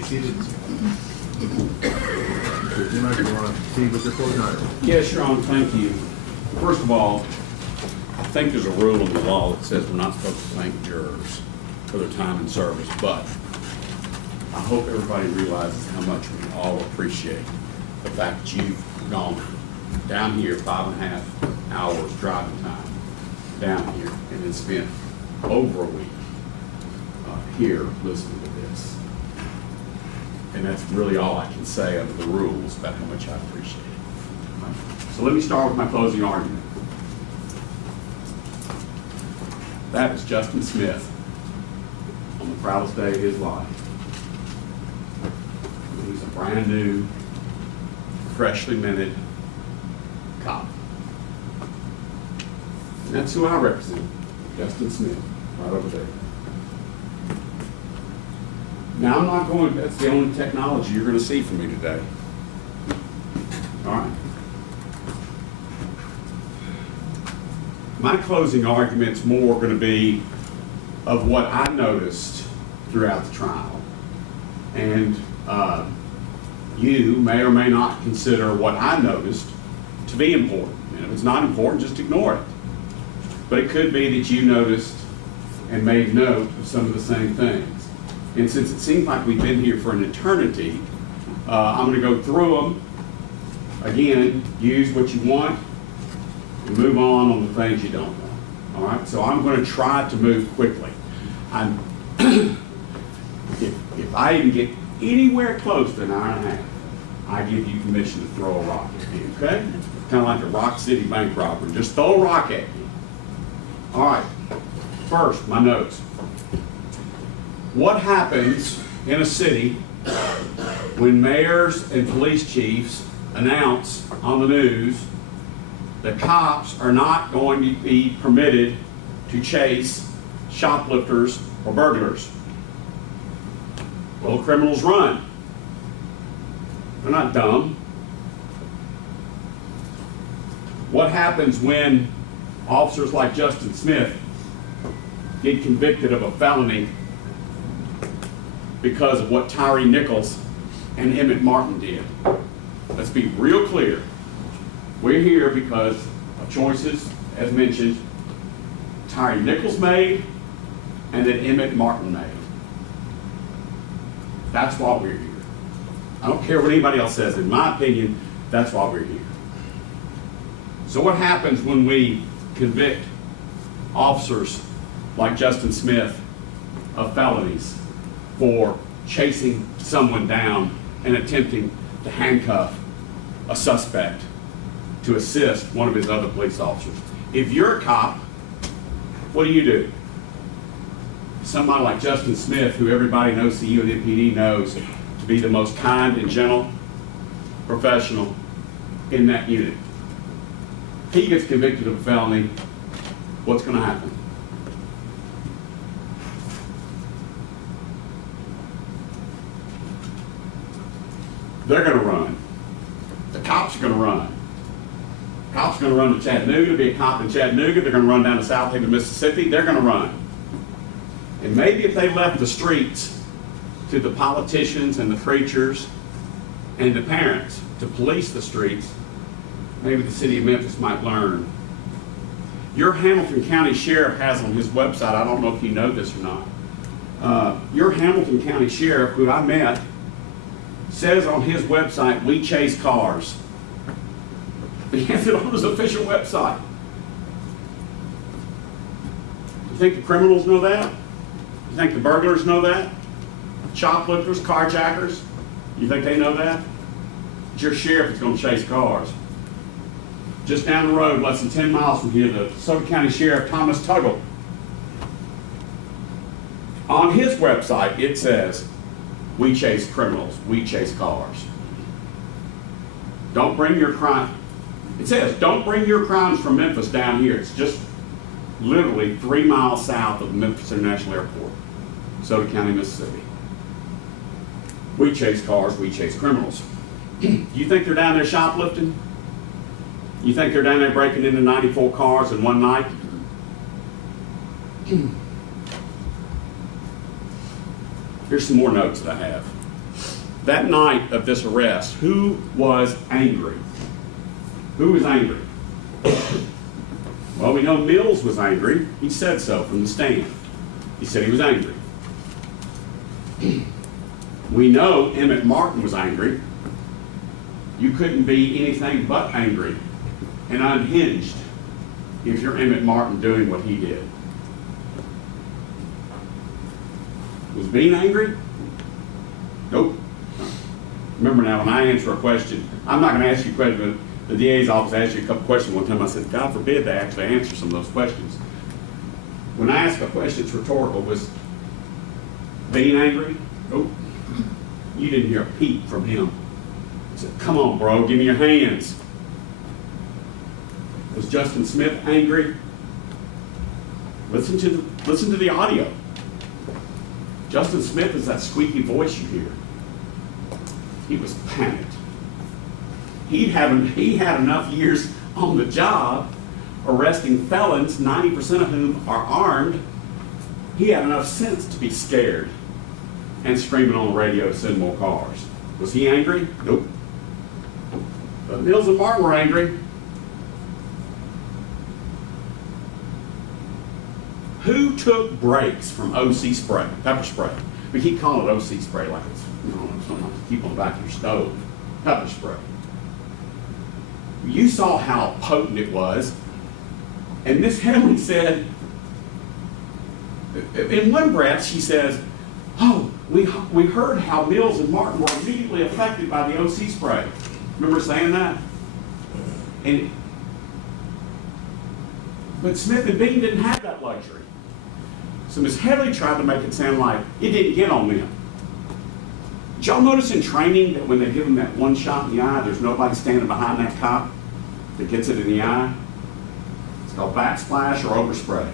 be seated. Mr. Zimmer, do you want to proceed with your closing argument? Yes, Your Honor, thank you. First of all, I think there's a rule in the law that says we're not supposed to thank jurors for their time and service, but I hope everybody realizes how much we all appreciate the fact that you've gone down here 5.5 hours driving time down here and then spent over a week here listening to this. And that's really all I can say under the rules about how much I appreciate it. So let me start with my closing argument. That is Justin Smith on the proudest day of his life. He's a brand new, freshly minted cop. And that's who I represent, Justin Smith, right over there. Now, I'm not going, that's the only technology you're going to see from me today. All right. My closing argument's more going to be of what I noticed throughout the trial. And you may or may not consider what I noticed to be important. And if it's not important, just ignore it. But it could be that you noticed and made note of some of the same things. And since it seems like we've been here for an eternity, I'm going to go through them. Again, use what you want and move on the things you don't want. All right? So I'm going to try to move quickly. If I even get anywhere close to an hour and a half, I give you permission to throw a rock at me, okay? Kind of like a Rock City bank robbery. Just throw a rock at me. All right. First, my notes. What happens in a city when mayors and police chiefs announce on the news that cops are not going to be permitted to chase shoplifters or burglars? Well, criminals run. They're not dumb. What happens when officers like Justin Smith get convicted of a felony because of what Tyre Nichols and Emmett Martin did? Let's be real clear. We're here because of choices, as mentioned, Tyre Nichols made and that Emmett Martin made. That's why we're here. I don't care what anybody else says. In my opinion, that's why we're here. So what happens when we convict officers like Justin Smith of felonies for chasing someone down and attempting to handcuff a suspect to assist one of his other police officers? If you're a cop, what do? Somebody like Justin Smith, who everybody knows, CEO of the MPD, knows to be the most kind and gentle professional in that unit. He gets convicted of a felony, what's going to happen? They're going to run. The cops are going to run. Cops are going to run to Chattanooga, be a cop in Chattanooga. They're going to run down to South Haven, Mississippi. They're going to run. And maybe if they left the streets to the politicians and the preachers and the parents to police the streets, maybe the city of Memphis might learn. Your Hamilton County Sheriff has on his website, I don't know if you know this or not, your Hamilton County Sheriff, who I met, says on his website, we chase cars. He has it on his official website. You think the criminals know that? You think the burglars know that? Shoplifters, carjackers, you think they know that? It's your sheriff that's going to chase cars. Just down the road, less than 10 miles from here, the DeSoto County Sheriff, Thomas Tuggle. On his website, it says, we chase criminals, we chase cars. Don't bring your crime. It says, don't bring your crimes from Memphis down here. It's just literally 3 miles south of Memphis International Airport, DeSoto County, Mississippi. We chase cars, we chase criminals. You think they're down there shoplifting? You think they're down there breaking into 94 cars in one night? Here's some more notes that I have. that night of this arrest, who was angry? Who was angry? Well, we know Mills was angry. He said so from the stand. He said he was angry. We know Emmett Martin was angry. You couldn't be anything but angry and unhinged if you're Emmett Martin doing what he did. Was Bean angry? Nope. Remember now, when I answer a question, I'm not going to ask you a question, but the DA's office asked you a couple questions one time. I said, God forbid they actually answer some of those questions. When I ask a question, it's rhetorical. Was Bean angry? Nope. You didn't hear a peep from him. I said, come on, bro, give me your hands. Was Justin Smith angry? Listen to the audio. Justin Smith is that squeaky voice you hear. He was panicked. He had enough years on the job arresting felons, 90% of whom are armed. He had enough sense to be scared and screaming on the radio to send more cars. Was he angry? Nope. But Mills and Martin were angry. Who took breaks from OC spray, pepper spray? We keep calling it OC spray like it's, something to keep on the back of your stove. Pepper spray. You saw how potent it was. And Miss Henley said, in one breath, she says, oh, we heard how Mills and Martin were immediately affected by the OC spray. Remember saying that? But Smith and Bean didn't have that luxury. So Miss Headley tried to make it sound like it didn't get on them. Did y'all notice in training that when they give them that one shot in the eye, there's nobody standing behind that cop that gets it in the eye? It's called backsplash or overspray.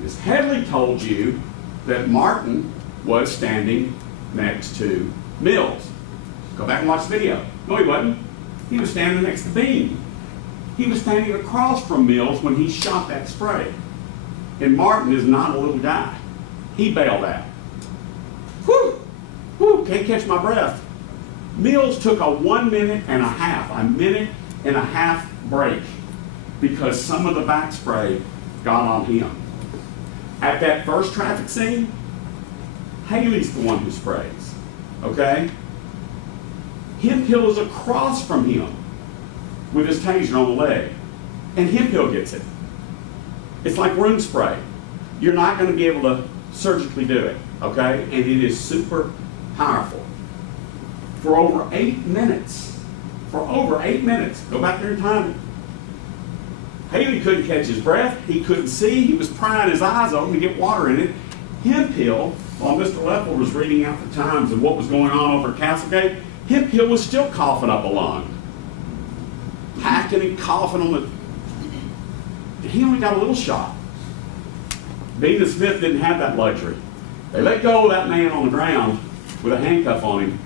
Miss Headley told you that Martin was standing next to Mills. Go back and watch the video. No, he wasn't. He was standing next to Bean. He was standing across from Mills when he shot that spray. And Martin is not a little guy. He bailed out. Whew! Whew! Can't catch my breath. Mills took a 1 minute and a half break because some of the back spray got on him. At that first traffic scene, Haley's the one who sprays. Okay? Hemphill is across from him with his taser on the leg. And Hemphill gets it. It's like room spray. You're not going to be able to surgically do it, okay? And it is super powerful. For over 8 minutes, go back there and time it. Haley couldn't catch his breath. He couldn't see. He was prying his eyes open to get water in it. Hemphill, while Mr. Leffel was reading out the times of what was going on over at Castlegate, Hemphill was still coughing up a lung. Hacking and coughing on the... He only got a little shot. Bean and Smith didn't have that luxury. They let go of that man on the ground with a handcuff on him.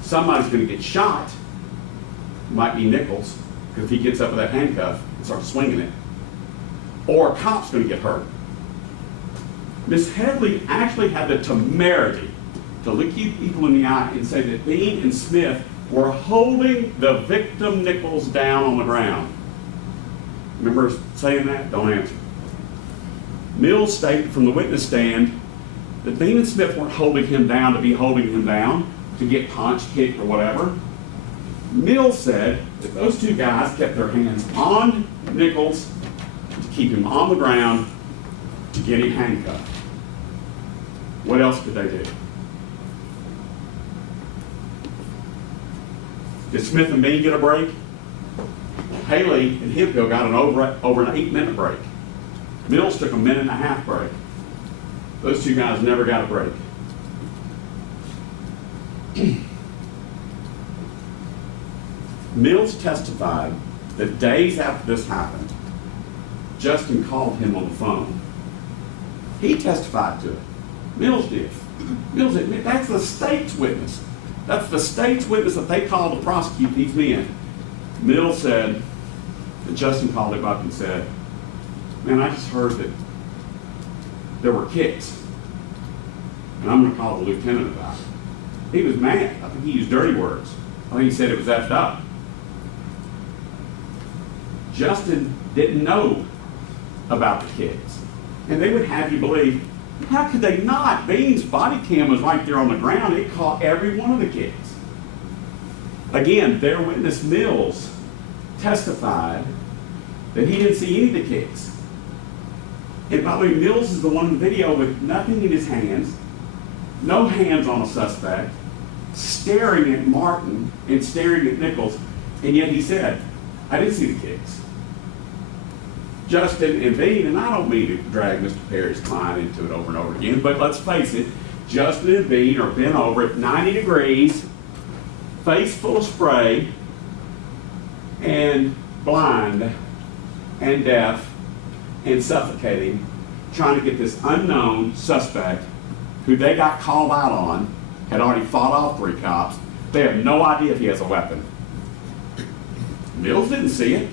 Somebody's going to get shot. It might be Nichols, because if he gets up with that handcuff and starts swinging it. Or a cop's going to get hurt. Miss Headley actually had the temerity to look you people in the eye and say that Bean and Smith were holding the victim Nichols down on the ground. Remember saying that? Don't answer. Mills stated from the witness stand that Bean and Smith weren't holding him down to be holding him down, to get punched, kicked, or whatever. Mills said that those two guys kept their hands on Nichols to keep him on the ground to get him handcuffed. What else could they do? Did Smith and Bean get a break? Haley and Hemphill got an over an 8-minute break. Mills took a 1.5 minute break. Those two guys never got a break. Mills testified that days after this happened, Justin called him on the phone. He testified to it. Mills did. Mills admitted that's the state's witness. That's the state's witness that they called to prosecute these men. Mills said that Justin called him up and said, man, I just heard that there were kicks, and I'm going to call the lieutenant about it. He was mad. I think he used dirty words. I think he said it was effed up. Justin didn't know about the kids. And they would have you believe, how could they not? Bean's body cam was right there on the ground. It caught every one of the kids. Again, their witness Mills testified that he didn't see any of the kids. And by the way, Mills is the one in the video with nothing in his hands, no hands on a suspect, staring at Martin and staring at Nichols, and yet he said, I didn't see the kids. Justin and Bean, and I don't mean to drag Mr. Perry's client into it over and over again, but let's face it, Justin and Bean are bent over at 90 degrees, face full of spray, and blind and deaf and suffocating, trying to get this unknown suspect who they got called out on, had already fought off 3 cops. They have no idea if he has a weapon. Mills didn't see it.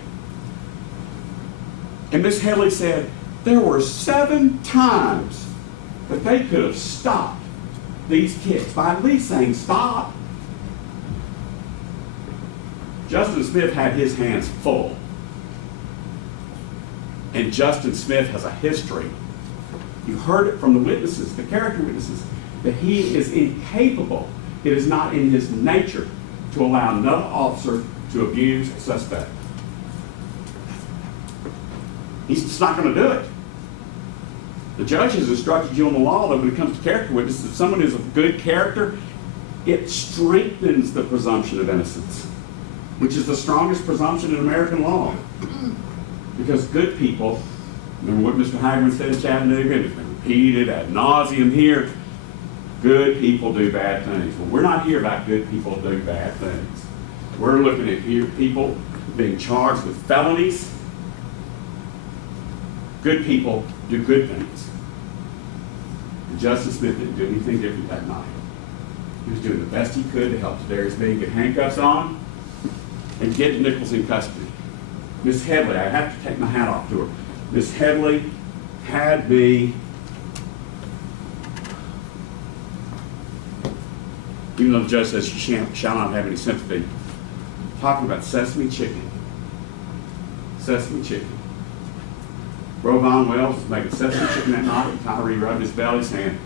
And Miss Headley said there were 7 times that they could have stopped these kids by at least saying stop. Justin Smith had his hands full. And Justin Smith has a history. You heard it from the witnesses, the character witnesses, that he is incapable. It is not in his nature to allow another officer to abuse a suspect. He's just not going to do it. The judge has instructed you on the law that when it comes to character witnesses, if someone is of good character, it strengthens the presumption of innocence, which is the strongest presumption in American law. Because good people, remember what Mr. Hagman said in Chattanooga, and it's been repeated ad nauseum here, good people do bad things. Well, we're not here about good people do bad things. We're looking at here people being charged with felonies. Good people do good things. And Justice Smith didn't do anything different that night. He was doing the best he could to help Darius Bean get handcuffs on and get Nichols in custody. Miss Headley, I have to take my hat off to her. Miss Headley had me, even though the judge says she shall not have any sympathy, talking about sesame chicken. Sesame chicken. Rovon Wells was making sesame chicken that night, and Tyree rubbed his belly saying,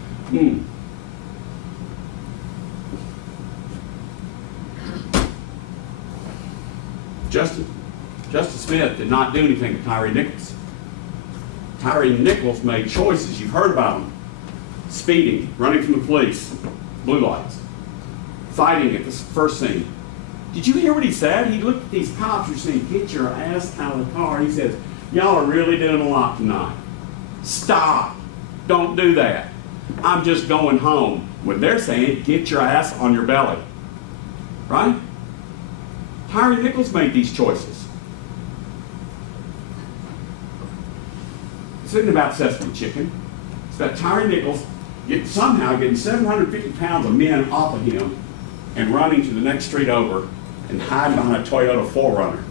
Justice Smith did not do anything to Tyre Nichols. Tyre Nichols made choices. You've heard about him. Speeding, running from the police, blue lights, fighting at the first scene. Did you hear what he said? He looked at these cops who were saying, get your ass out of the car. He says, y'all are really doing a lot tonight. Stop. Don't do that. I'm just going home. When they're saying, get your ass on your belly. Right? Tyre Nichols made these choices. This isn't about sesame chicken. It's about Tyre Nichols somehow getting 750 pounds of men off of him and running to the next street over and hiding behind a Toyota 4Runner.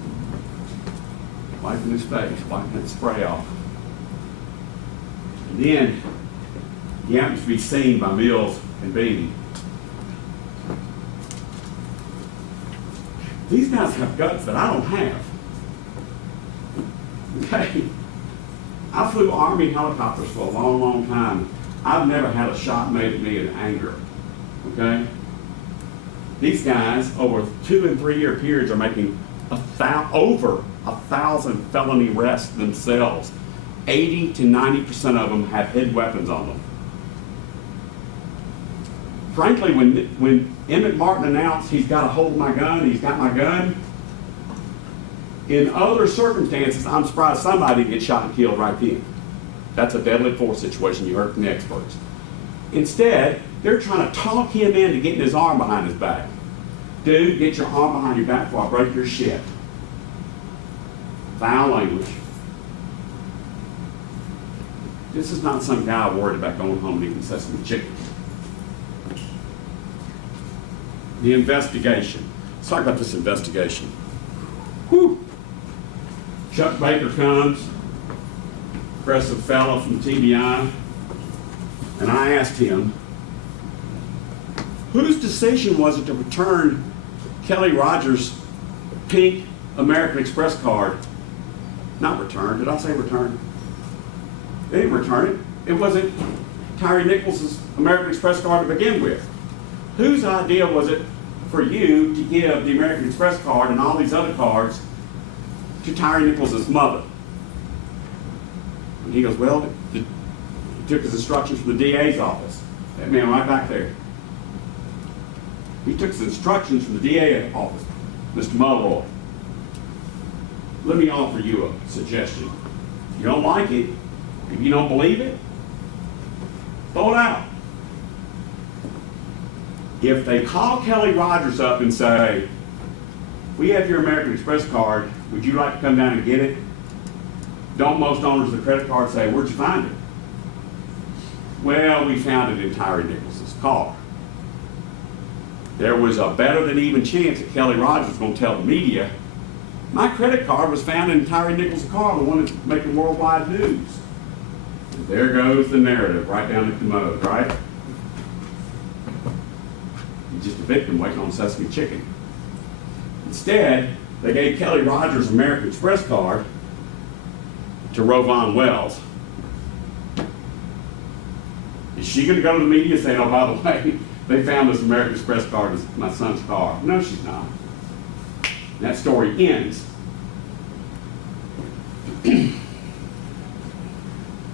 Wiping his face, wiping that spray off. And then he happens to be seen by Mills and Beatty. These guys have guts that I don't have. Okay? I flew Army helicopters for a long, long time. I've never had a shot made at me in anger. Okay? These guys, over 2 and 3 year periods, are making over 1,000 felony arrests themselves. 80 to 90% of them have hidden weapons on them. Frankly, when Emmett Martin announced he's got a hold of my gun, he's got my gun, in other circumstances, I'm surprised somebody gets shot and killed right then. That's a deadly force situation, you heard from the experts. Instead, they're trying to talk him into getting his arm behind his back. Dude, get your arm behind your back before I break your shit. Foul language. This is not some guy worried about going home and eating sesame chicken. The investigation. Let's talk about this investigation. Whew. Chuck Baker comes, impressive fellow from TBI, and I asked him, Whose decision was it to return Kelly Rogers' pink American Express card? Not return, did I say return? They didn't return it. It wasn't Tyre Nichols' American Express card to begin with. Whose idea was it for you to give the American Express card and all these other cards to Tyre Nichols' mother? And he goes, well, he took his instructions from the DA's office. That man right back there. He took his instructions from the DA office, Mr. Mulroy. Let me offer you a suggestion. If you don't like it, if you don't believe it, throw it out. If they call Kelly Rogers up and say, we have your American Express card, would you like to come down and get it? Don't most owners of the credit card say, where'd you find it? Well, we found it in Tyre Nichols' car. There was a better than even chance that Kelly Rogers was going to tell the media, my credit card was found in Tyre Nichols' car, the one that's making worldwide news. And there goes the narrative right down the commode, right? He's just a victim waiting on sesame chicken. Instead, they gave Kelly Rogers' American Express card to Rovon Wells. Is she going to go to the media saying, oh, by the way, they found this American Express card in my son's car? No, she's not. And that story ends.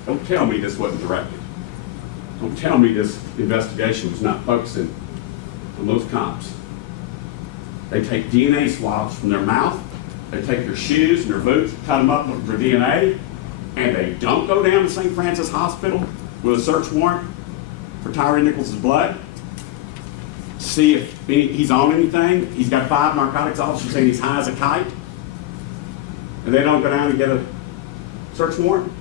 Don't tell me this wasn't directed. Don't tell me this investigation was not focusing on those cops. They take DNA swabs from their mouth, they take their shoes and their boots, cut them up for DNA, and they don't go down to St. Francis Hospital with a search warrant for Tyre Nichols' blood. See if he's on anything. He's got 5 narcotics officers saying he's high as a kite. And they don't go down and get a search warrant.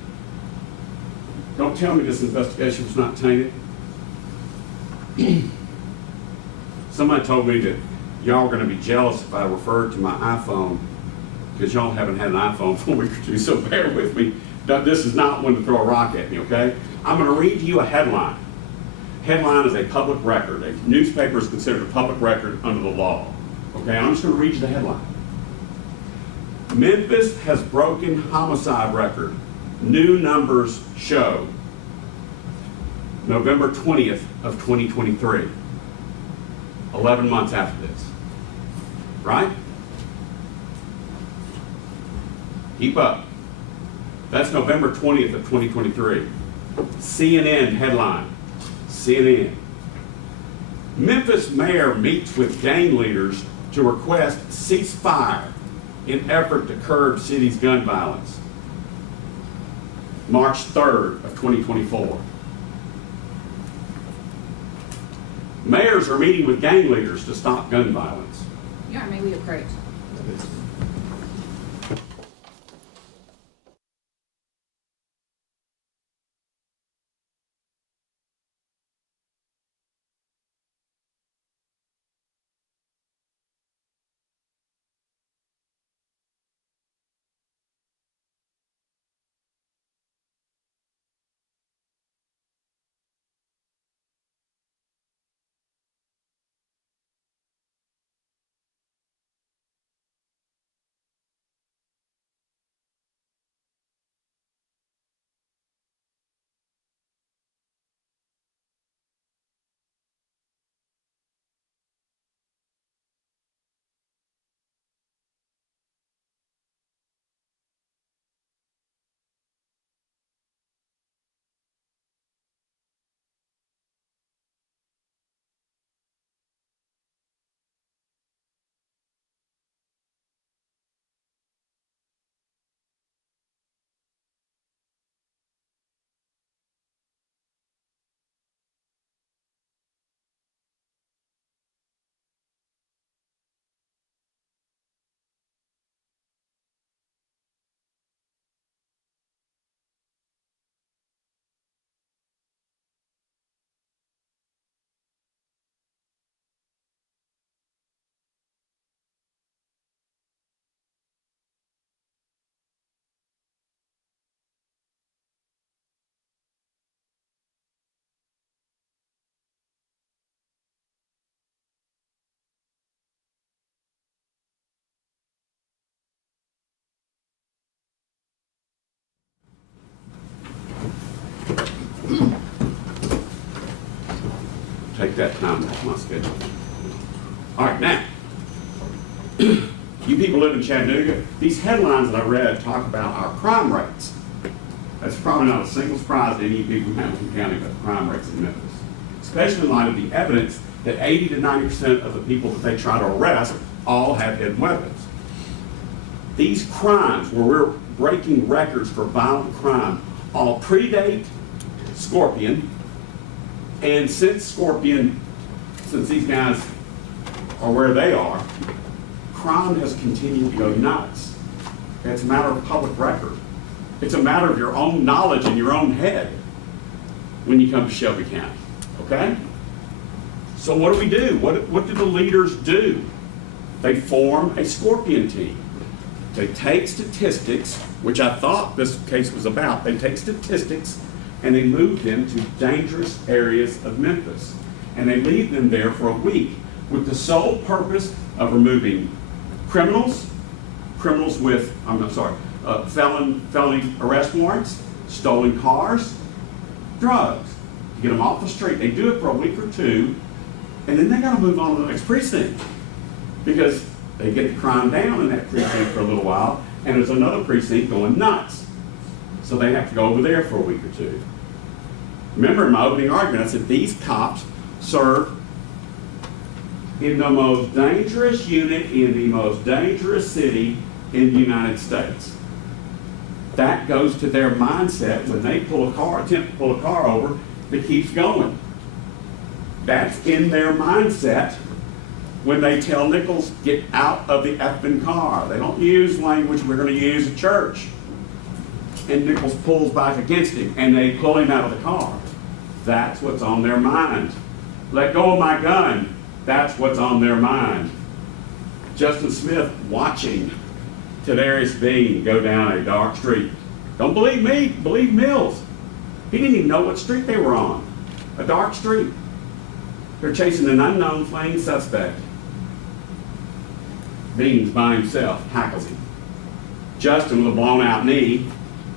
Don't tell me this investigation was not tainted. Somebody told me that y'all are going to be jealous if I referred to my iPhone, because y'all haven't had an iPhone for a week or two, so bear with me. This is not one to throw a rock at me, okay? I'm going to read to you a headline. Headline is a public record. A newspaper is considered a public record under the law. Okay, I'm just going to read you the headline. Memphis has broken homicide record. New numbers show. November 20th of 2023. 11 months after this. Right? Keep up. That's November 20th of 2023. CNN headline. CNN. Memphis mayor meets with gang leaders to request ceasefire in effort to curb city's gun violence. March 3rd of 2024. Mayors are meeting with gang leaders to stop gun violence. Yeah, maybe a crate. that time off my schedule. All right, now, you people live in Chattanooga, these headlines that I read talk about our crime rates. That's probably not a single surprise to any people in Hamilton County about the crime rates in Memphis, especially in light of the evidence that 80 to 90% of the people that they try to arrest all have hidden weapons. These crimes where we're breaking records for violent crime all predate Scorpion, and since these guys are where they are, crime has continued to go nuts. It's a matter of public record. It's a matter of your own knowledge in your own head when you come to Shelby County, okay? So what do we do? What do the leaders do? They form a Scorpion team. They take statistics, which I thought this case was about. They take statistics and they move them to dangerous areas of Memphis. And they leave them there for a week with the sole purpose of removing criminals with, felony arrest warrants, stolen cars, drugs, to get them off the street. They do it for a week or two, and then they got to move on to the next precinct because they get the crime down in that precinct for a little while, and there's another precinct going nuts. So they have to go over there for a week or two. Remember in my opening argument, I said these cops serve in the most dangerous unit in the most dangerous city in the United States. That goes to their mindset when they attempt to pull a car over that keeps going. That's in their mindset when they tell Nichols, get out of the effing car. They don't use language we're going to use at church. And Nichols pulls back against him, and they pull him out of the car. That's what's on their mind. Let go of my gun. That's what's on their mind. Justin Smith watching Tadarius Bean go down a dark street. Don't believe me, believe Mills. He didn't even know what street they were on. A dark street. They're chasing an unknown fleeing suspect. Bean's by himself, tackles him. Justin, with a blown out knee,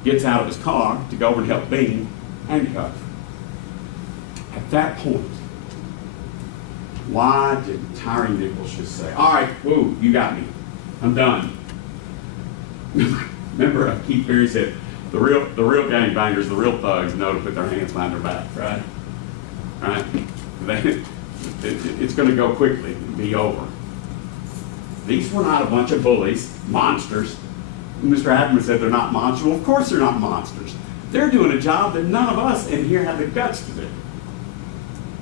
gets out of his car to go over and help Bean handcuff. At that point, why did Tyre Nichols just say, all right, whoa, you got me. I'm done. Remember Keith Berry said, the real gangbangers, the real thugs know to put their hands behind their back, right? Right? It's going to go quickly and be over. These were not a bunch of bullies, monsters. Mr. Ackerman said they're not monsters. Well, of course they're not monsters. They're doing a job that none of us in here have the guts to do,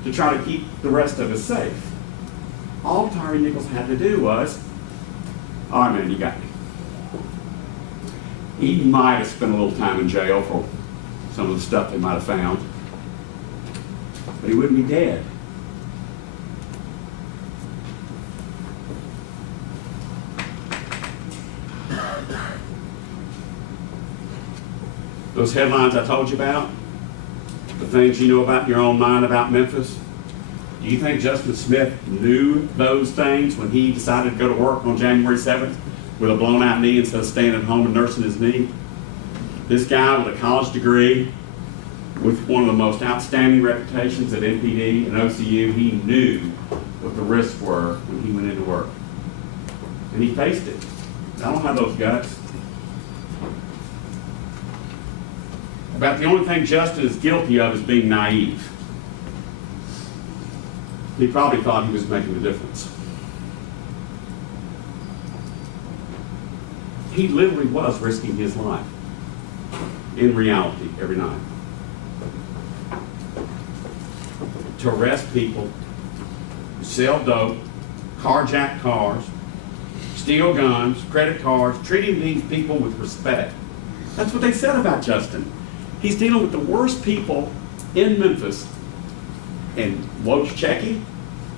to try to keep the rest of us safe. All Tyre Nichols had to do was, all right, man, you got me. He might have spent a little time in jail for some of the stuff they might have found, but he wouldn't be dead. Those headlines I told you about, the things you know about in your own mind about Memphis, do you think Justin Smith knew those things when he decided to go to work on January 7th with a blown out knee instead of staying at home and nursing his knee? This guy with a college degree, with one of the most outstanding reputations at MPD and OCU, he knew what the risks were when he went into work. And he faced it. I don't have those guts. About the only thing Justin is guilty of is being naive. He probably thought he was making a difference. He literally was risking his life in reality every night to arrest people who sell dope, carjack cars, steal guns, credit cards, treating these people with respect. That's what they said about Justin. He's dealing with the worst people in Memphis. And Woj Checky,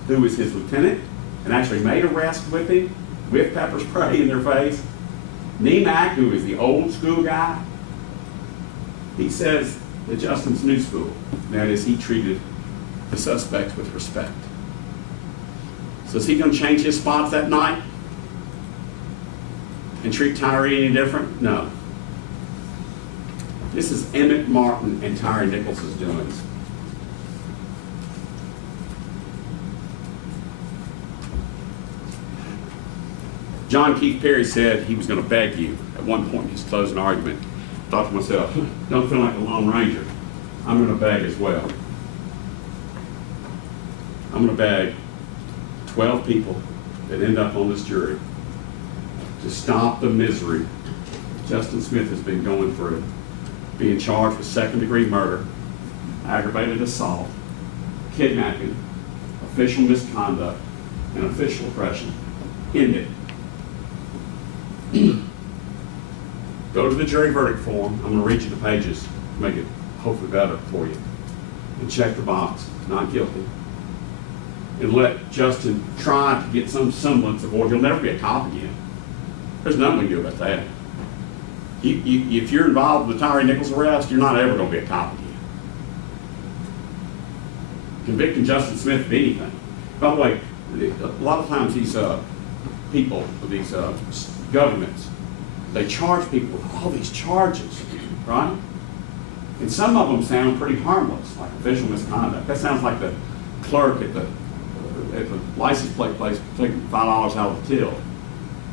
who was his lieutenant and actually made arrests with him, with pepper spray in their face. Neemack, who is the old school guy, he says that Justin's new school. That is, he treated the suspects with respect. So is he going to change his spots that night and treat Tyre any different? No. This is Emmett Martin and Tyre Nichols' doings. John Keith Perry said he was going to beg you at one point in his closing argument. I thought to myself, don't feel like a Lone Ranger. I'm going to beg as well. I'm going to beg 12 people that end up on this jury to stop the misery Justin Smith has been going through, being charged with second-degree murder, aggravated assault, kidnapping, official misconduct, and official oppression. End it. Go to the jury verdict form. I'm going to read you the pages to make it hopefully better for you. And check the box, not guilty. And let Justin try to get some semblance of, or he'll never be a cop again. There's nothing we can do about that. If you're involved with the Tyre Nichols arrest, you're not ever going to be a cop again. Convicting Justin Smith of anything. By the way, a lot of times these people, these governments, they charge people with all these charges, right? And some of them sound pretty harmless, like official misconduct. That sounds like the clerk at the license plate place taking $5 out of the till.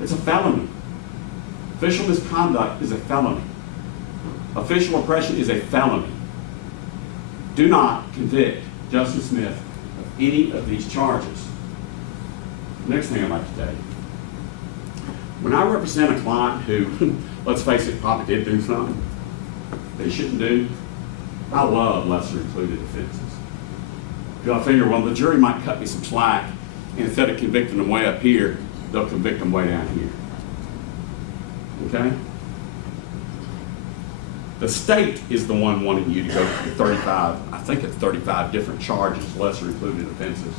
It's a felony. Official misconduct is a felony. Official oppression is a felony. Do not convict Justin Smith of any of these charges. Next thing I'd like to tell you. When I represent a client who, let's face it, probably did do something they shouldn't do, I love lesser included offenses. Because I figure, well, the jury might cut me some slack, and instead of convicting them way up here, they'll convict them way down here. Okay? The state is the one wanting you to go through 35, I think it's 35 different charges, lesser included offenses.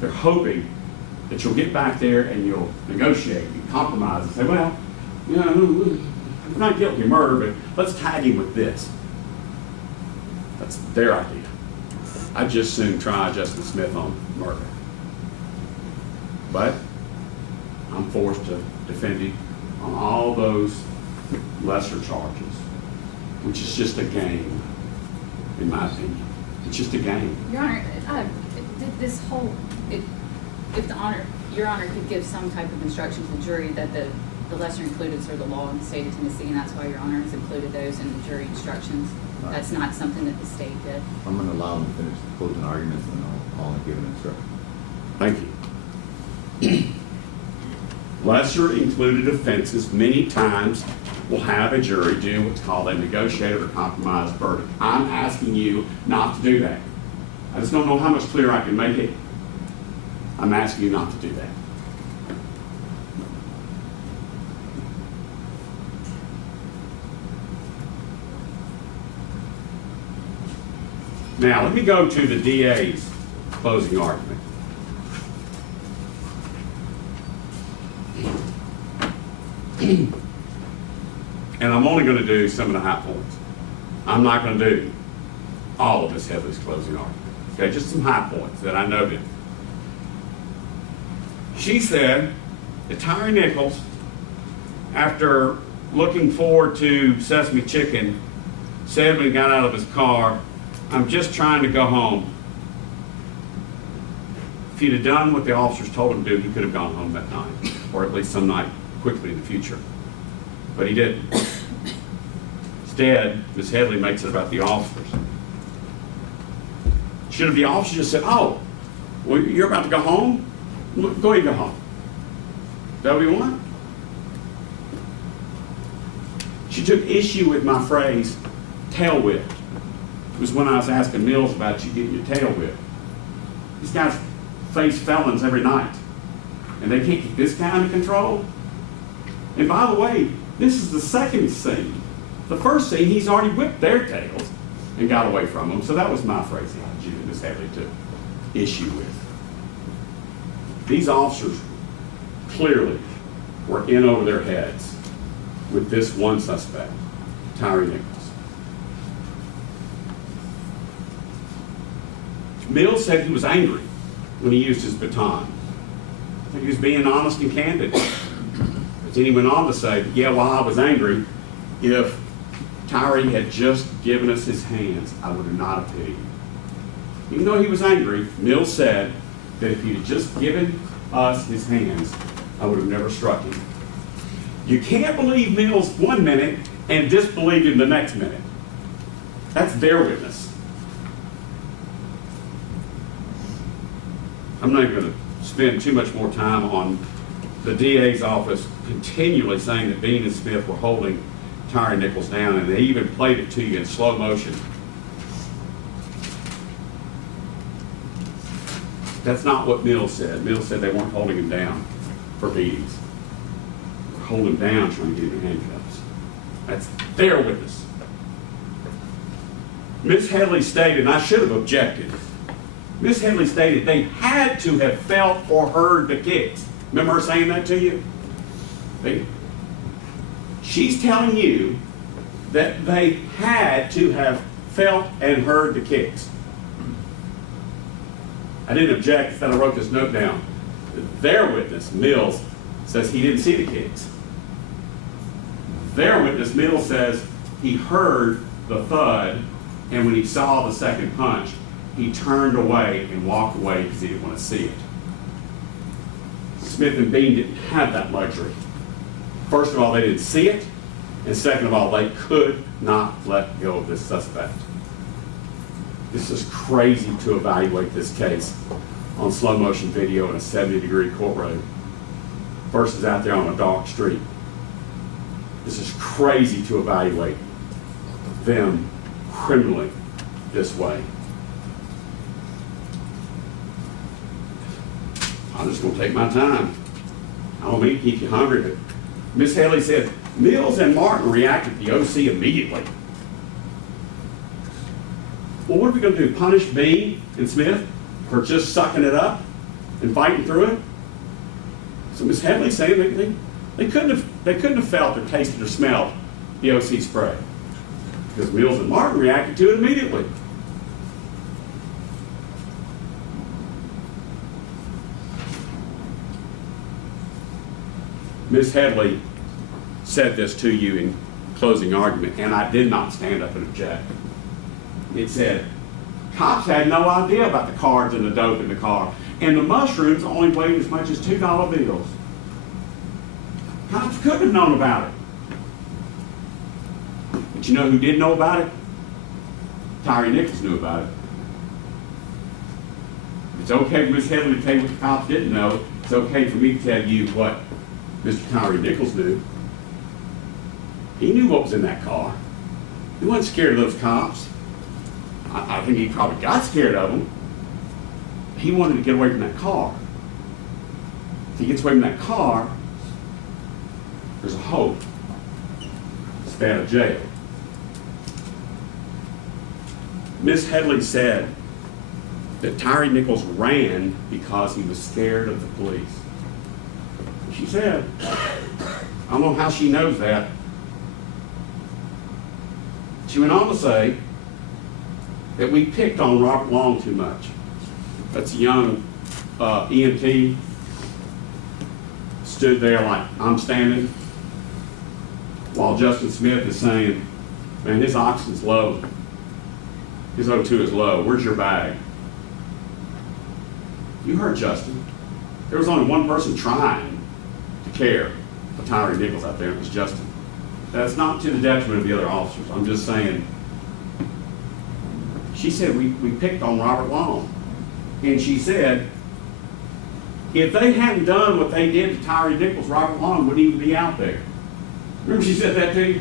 They're hoping that you'll get back there and you'll negotiate and compromise and say, well, you know, I'm not guilty of murder, but let's tag him with this. That's their idea. I'd just soon try Justin Smith on murder. But I'm forced to defend him on all those lesser charges, which is just a game, in my opinion. It's just a game. Your Honor, this whole, if Your Honor could give some type of instruction to the jury that the lesser includeds are the law in the state of Tennessee, and that's why Your Honor has included those in the jury instructions. Right. That's not something that the state did. I'm going to allow them to finish the closing arguments, and I'll give an instruction. Thank you. Lesser included offenses many times will have a jury do what's called a negotiated or compromised verdict. I'm asking you not to do that. I just don't know how much clearer I can make it. I'm asking you not to do that. Now, let me go to the DA's closing argument. And I'm only going to do some of the high points. I'm not going to do all of Ms. Headley's closing argument. Okay, just some high points that I noted. She said that Tyre Nichols, after looking forward to Sesame Chicken, said when he got out of his car, "I'm just trying to go home." If he'd have done what the officers told him to do, he could have gone home that night, or at least some night quickly in the future. But he didn't. Instead, Ms. Headley makes it about the officers. Should have the officer just said, "Oh, well, you're about to go home? Go ahead and go home." Is that what you want? She took issue with my phrase, tail whipped. It was when I was asking Mills about you getting your tail whipped. These guys face felons every night, and they can't keep this guy under control. And by the way, this is the second scene. The first scene, he's already whipped their tails and got away from them. So that was my phraseology that Ms. Headley took issue with. These officers clearly were in over their heads with this one suspect, Tyre Nichols. Mills said he was angry when he used his baton. I think he was being honest and candid. But then he went on to say, yeah, well, I was angry. If Tyre had just given us his hands, I would have not have hit him. Even though he was angry, Mills said that if he had just given us his hands, I would have never struck him. You can't believe Mills 1 minute and disbelieve him the next minute. That's their witness. I'm not even going to spend too much more time on the DA's office continually saying that Bean and Smith were holding Tyre Nichols down, and they even played it to you in slow motion. That's not what Mills said. Mills said they weren't holding him down for beatings. They were holding him down trying to get him in handcuffs. That's their witness. Miss Headley stated, and I should have objected, Miss Headley stated they had to have felt or heard the kicks. Remember her saying that to you? She's telling you that they had to have felt and heard the kicks. I didn't object, instead I wrote this note down. Their witness, Mills, says he didn't see the kicks. Their witness, Mills, says he heard the thud, and when he saw the second punch, he turned away and walked away because he didn't want to see it. Smith and Bean didn't have that luxury. First of all, they didn't see it, and second of all, they could not let go of this suspect. This is crazy to evaluate this case on slow motion video in a 70-degree courtroom versus out there on a dark street. This is crazy to evaluate them criminally this way. I'm just going to take my time. I don't mean to keep you hungry, but Miss Headley said Mills and Martin reacted to the OC immediately. Well, what are we going to do? Punish Bean and Smith for just sucking it up and fighting through it? So Miss Headley saying they couldn't have felt or tasted or smelled the OC spray because Mills and Martin reacted to it immediately. Miss Headley said this to you in closing argument, and I did not stand up and object. It said, cops had no idea about the cards and the dope in the car, and the mushrooms only weighed as much as $2 bills. Cops couldn't have known about it. But you know who did know about it? Tyre Nichols knew about it. It's okay for Miss Headley to tell you what the cops didn't know. It's okay for me to tell you what Mr. Tyre Nichols knew. He knew what was in that car. He wasn't scared of those cops. I think he probably got scared of them. He wanted to get away from that car. If he gets away from that car, there's a hope. Stay out of jail. Miss Headley said that Tyre Nichols ran because he was scared of the police. She said, I don't know how she knows that. She went on to say that we picked on Robert Long too much. That's a young EMT, stood there like I'm standing, while Justin Smith is saying, man, his oxygen's low. His O2 is low. Where's your bag? You heard Justin. There was only one person trying to care for Tyre Nichols out there, and it was Justin. That's not to the detriment of the other officers. I'm just saying, she said we picked on Robert Long. And she said, if they hadn't done what they did to Tyre Nichols, Robert Long wouldn't even be out there. Remember she said that to you?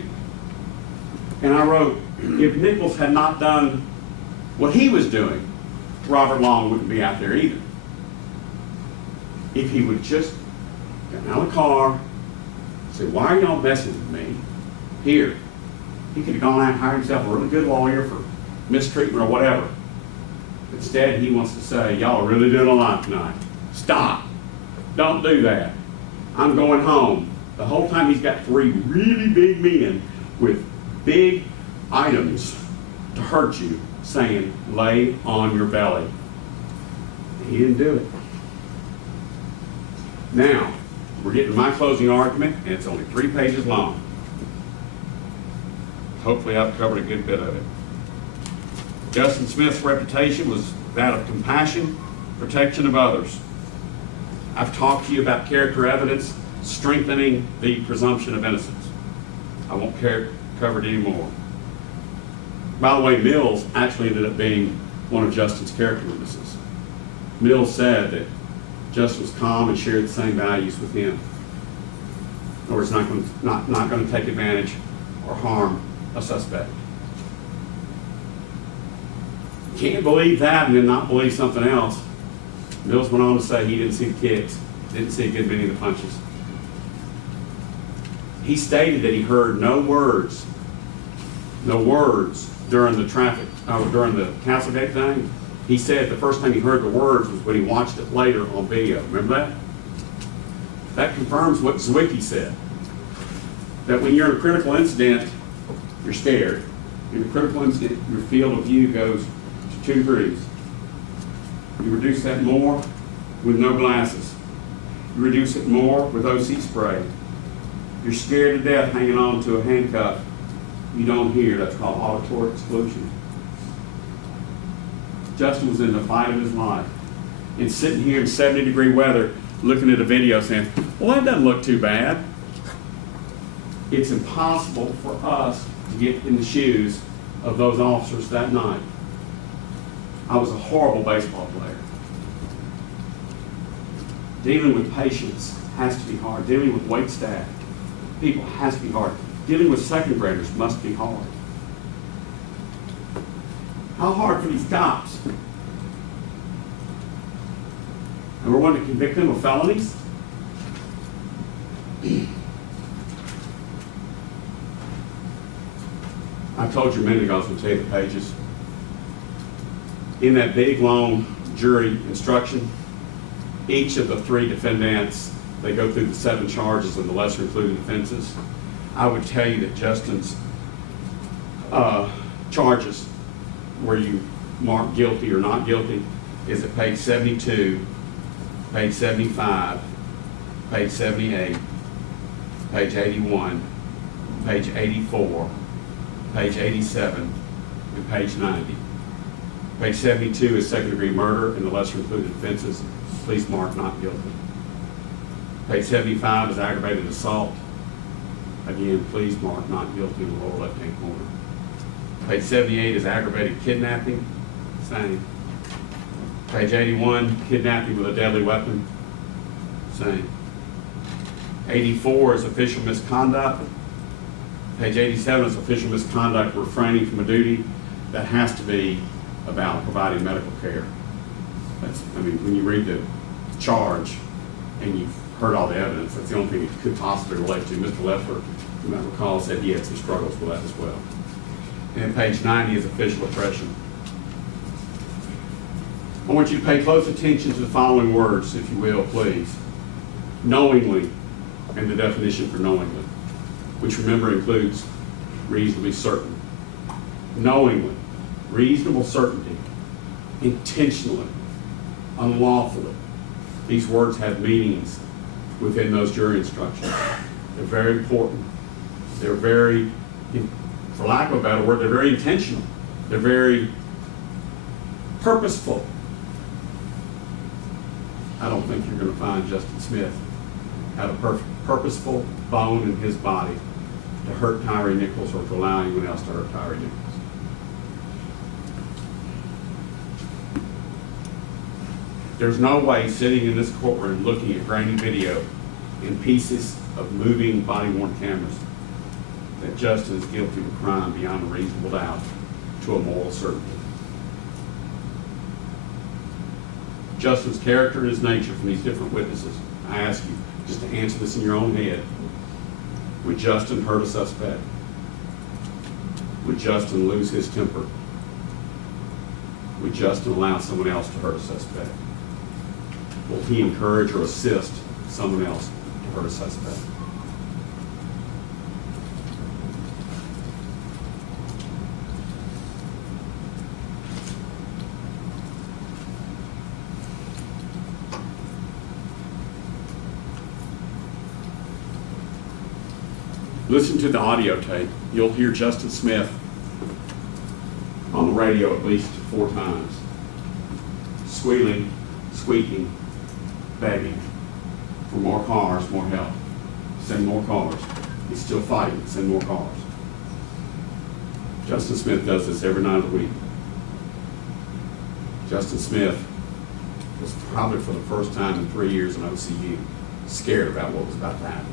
And I wrote, if Nichols had not done what he was doing, Robert Long wouldn't be out there either. If he would just get out of the car, say, why are y'all messing with me? Here. He could have gone out and hired himself a really good lawyer for mistreatment or whatever. Instead, he wants to say, y'all are really doing a lot tonight. Stop. Don't do that. I'm going home. The whole time he's got three really big men with big items to hurt you, saying, lay on your belly. He didn't do it. Now, we're getting to my closing argument, and it's only 3 pages long. Hopefully I've covered a good bit of it. Justin Smith's reputation was that of compassion, protection of others. I've talked to you about character evidence, strengthening the presumption of innocence. I won't cover it anymore. By the way, Mills actually ended up being one of Justin's character witnesses. Mills said that Justin was calm and shared the same values with him. In other words, not going to take advantage or harm a suspect. Can't believe that and then not believe something else. Mills went on to say he didn't see the kicks, didn't see a good many of the punches. He stated that he heard no words during the during the Castlegate thing. He said the first time he heard the words was when he watched it later on video. Remember that? That confirms what Zwicky said. That when you're in a critical incident, you're scared. In a critical incident, your field of view goes to 2 degrees. You reduce that more with no glasses. You reduce it more with OC spray. You're scared to death hanging on to a handcuff. You don't hear. That's called auditory exclusion. Justin was in the fight of his life. And sitting here in 70-degree weather, looking at a video saying, well, that doesn't look too bad. It's impossible for us to get in the shoes of those officers that night. I was a horrible baseball player. Dealing with patients has to be hard. Dealing with wait staff, people has to be hard. Dealing with second graders must be hard. How hard for these cops? And we're wanting to convict them of felonies? I told you a minute ago I was going to tell you the pages. In that big, long jury instruction, each of the 3 defendants, they go through the 7 charges and the lesser included offenses. I would tell you that Justin's charges, where you mark guilty or not guilty, is at page 72, page 75, page 78, page 81, page 84, page 87, and page 90. Page 72 is second-degree murder and the lesser included offenses. Please mark not guilty. Page 75 is aggravated assault. Again, please mark not guilty in the lower left-hand corner. Page 78 is aggravated kidnapping. Same. Page 81, kidnapping with a deadly weapon. Same. 84 is official misconduct. Page 87 is official misconduct refraining from a duty. That has to be about providing medical care. When you read the charge and you've heard all the evidence, that's the only thing it could possibly relate to. Mr. Leffler, you might recall, said he had some struggles with that as well. And page 90 is official oppression. I want you to pay close attention to the following words, if you will, please. Knowingly, and the definition for knowingly, which remember includes reasonably certain. Knowingly, reasonable certainty, intentionally, unlawfully. These words have meanings within those jury instructions. They're very important. They're very, for lack of a better word, they're very intentional. They're very purposeful. I don't think you're going to find Justin Smith had a purposeful bone in his body to hurt Tyre Nichols or to allow anyone else to hurt Tyre Nichols. There's no way sitting in this courtroom looking at grainy video and pieces of moving body-worn cameras that Justin is guilty of a crime beyond a reasonable doubt to a moral certainty. Justin's character and his nature from these different witnesses, I ask you just to answer this in your own head. Would Justin hurt a suspect? Would Justin lose his temper? Would Justin allow someone else to hurt a suspect? Will he encourage or assist someone else to hurt a suspect? Listen to the audio tape. You'll hear Justin Smith on the radio at least 4 times, squealing, squeaking, begging. for more cars, more help. Send more cars. He's still fighting. Send more cars. Justin Smith does this every night of the week. Justin Smith was probably for the first time in 3 years in OCU scared about what was about to happen.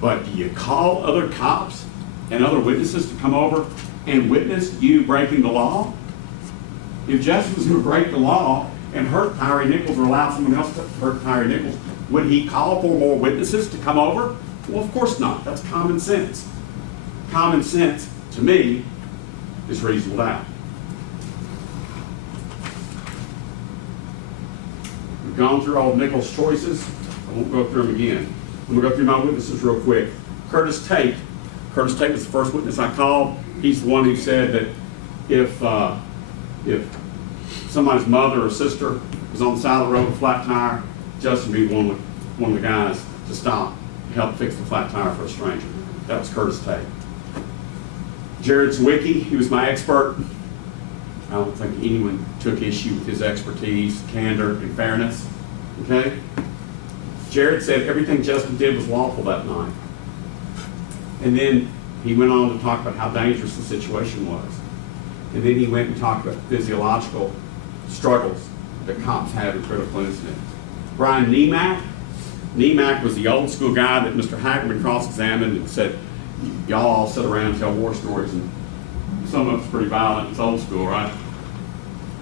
But do you call other cops and other witnesses to come over and witness you breaking the law? If Justin was going to break the law and hurt Tyre Nichols or allow someone else to hurt Tyre Nichols, would he call for more witnesses to come over? Well, of course not. That's common sense. Common sense, to me, is reasonable doubt. We've gone through all of Nichols' choices. I won't go through them again. I'm going to go through my witnesses real quick. Curtis Tate. Curtis Tate was the first witness I called. He's the one who said that if somebody's mother or sister was on the side of the road with a flat tire, Justin would be one of the guys to stop and help fix the flat tire for a stranger. That was Curtis Tate. Jared Zwicky, he was my expert. I don't think anyone took issue with his expertise, candor, and fairness. Okay? Jared said everything Justin did was lawful that night. And then he went on to talk about how dangerous the situation was. And then he went and talked about physiological struggles that cops had in critical incidents. Brian Nemack. Nemack was the old school guy that Mr. Hagerman cross-examined and said, y'all all sit around and tell war stories, and some of it's pretty violent. It's old school, right?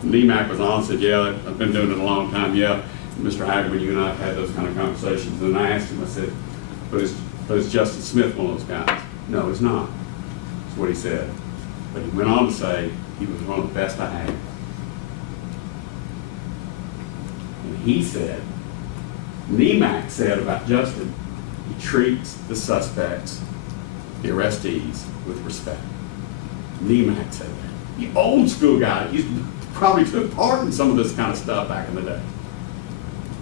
Nemack was on and said, yeah, I've been doing it a long time, yeah. And Mr. Hagerman, you and I have had those kind of conversations. And I asked him, I said, but is Justin Smith one of those guys? No, he's not. That's what he said. But he went on to say he was one of the best I had. And he said, Nemack said about Justin, he treats the suspects, the arrestees, with respect. Nemack said that. The old school guy, he probably took part in some of this kind of stuff back in the day.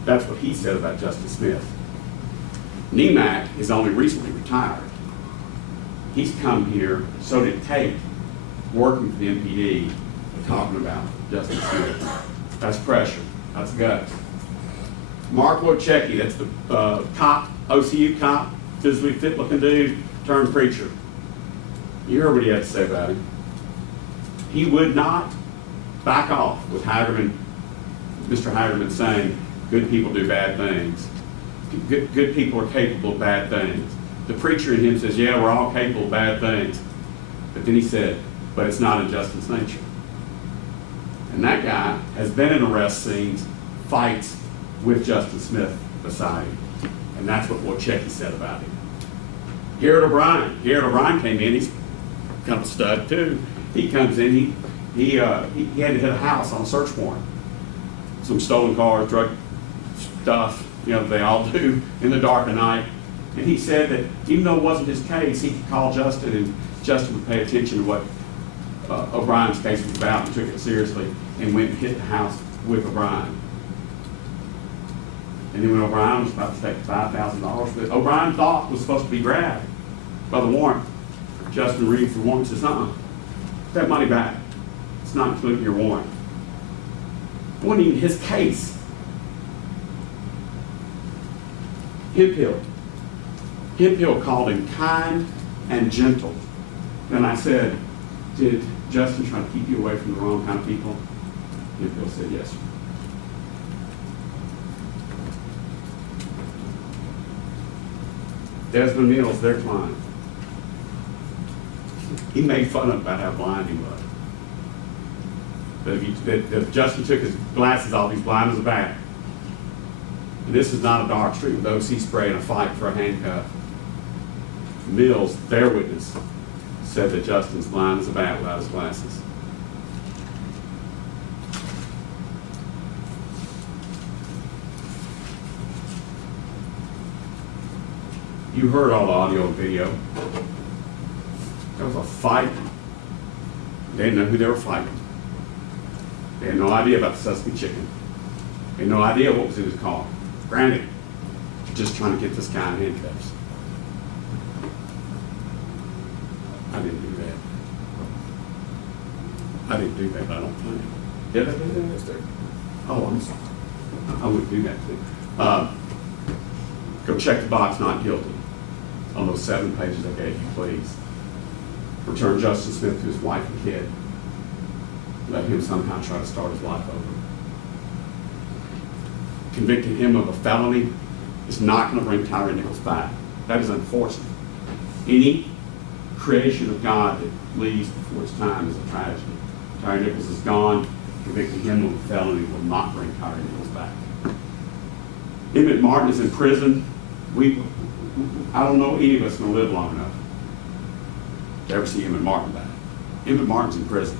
That's what he said about Justin Smith. Nemack is only recently retired. He's come here, so did Tate, working for the MPD, talking about Justin Smith. That's pressure. That's guts. Mark Wojcicki, that's the cop, OCU cop, physically fit looking dude, turned preacher. You heard what he had to say about him. He would not back off with Hagerman, Mr. Hagerman saying, good people do bad things. Good people are capable of bad things. The preacher in him says, yeah, we're all capable of bad things. But then he said, but it's not in Justin's nature. And that guy has been in arrest scenes, fights with Justin Smith beside him. And that's what Wojcicki said about him. Garrett O'Brien came in. He's kind of a stud too. He comes in. He had to hit a house on a search warrant. Some stolen cars, drug stuff, you know, they all do in the dark of night. And he said that even though it wasn't his case, he could call Justin and Justin would pay attention to what O'Brien's case was about and took it seriously and went and hit the house with O'Brien. And then when O'Brien was about to take $5,000 that O'Brien thought was supposed to be grabbed by the warrant, Justin reads the warrant and says, that money back. It's not included in your warrant. It wasn't even his case. Hemphill called him kind and gentle. And I said, did Justin try to keep you away from the wrong kind of people? Hemphill said, yes, sir. Desmond Mills, their client. He made fun of about how blind he was. But if Justin took his glasses off, he's blind as a bat. And this is not a dark street with OC spray and a fight for a handcuff. Mills, their witness, said that Justin's blind as a bat without his glasses. You heard all the audio and video. There was a fight. They didn't know who they were fighting. They had no idea about the Sussex chicken. They had no idea what was in his car. Granted, just trying to get this guy in handcuffs. I didn't do that. I didn't do that, I don't think. Did I do that? Oh, I'm sorry. I wouldn't do that too. Go check the box, not guilty, on those 7 pages I gave you, please. Return Justin Smith to his wife and kid. Let him somehow try to start his life over. Convicting him of a felony is not going to bring Tyre Nichols back. That is unfortunate. Any creation of God that leaves before its time is a tragedy. Tyre Nichols is gone. Convicting him of a felony will not bring Tyre Nichols back. Emmett Martin is in prison. I don't know any of us going to live long enough to ever see Emmett Martin back. Emmett Martin's in prison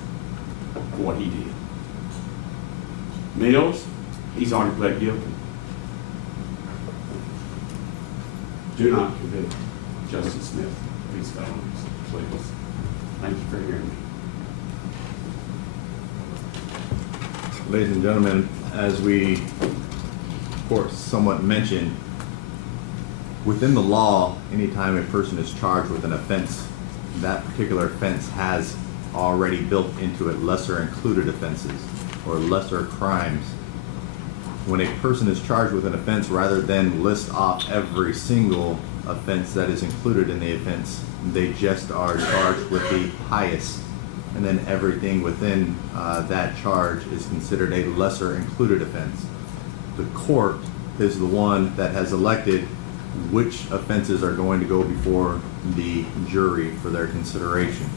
for what he did. Mills, he's already pled guilty. Do not convict Justin Smith of these felonies, please. Thank you for hearing me. Ladies and gentlemen, as we, of course, somewhat mentioned, within the law, anytime a person is charged with an offense, that particular offense has already built into it lesser included offenses or lesser crimes. When a person is charged with an offense, rather than list off every single offense that is included in the offense, they just are charged with the highest, and then everything within that charge is considered a lesser included offense. The court is the one that has elected which offenses are going to go before the jury for their consideration.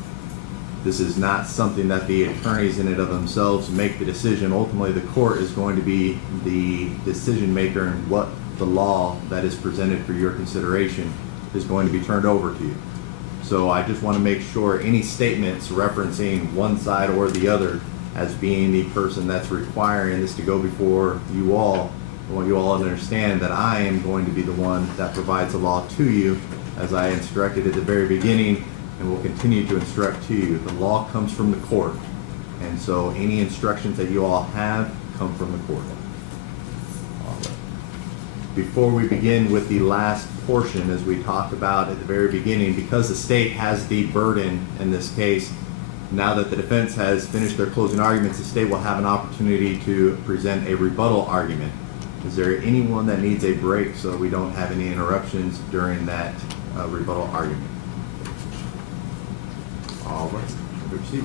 This is not something that the attorneys in and of themselves make the decision. Ultimately, the court is going to be the decision maker, and what the law that is presented for your consideration is going to be turned over to you. So I just want to make sure any statements referencing one side or the other as being the person that's requiring this to go before you all, I want you all to understand that I am going to be the one that provides the law to you, as I instructed at the very beginning and will continue to instruct to you. The law comes from the court, and so any instructions that you all have come from the court. Before we begin with the last portion, as we talked about at the very beginning, because the state has the burden in this case, now that the defense has finished their closing arguments, the state will have an opportunity to present a rebuttal argument. Is there anyone that needs a break so we don't have any interruptions during that rebuttal argument? All right, proceed.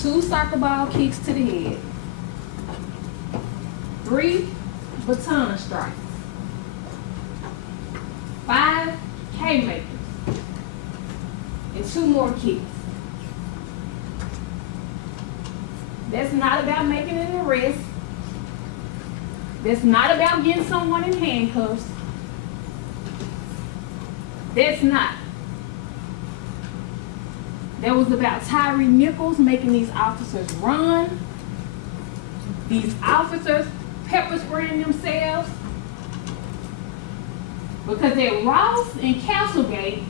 Two soccer ball kicks to the head, 3 baton strikes, 5 haymakers, and 2 more kicks. That's not about making an arrest. That's not about getting someone in handcuffs. That's not. That was about Tyre Nichols making these officers run. These officers pepper spraying themselves. Because at Ross and Castlegate,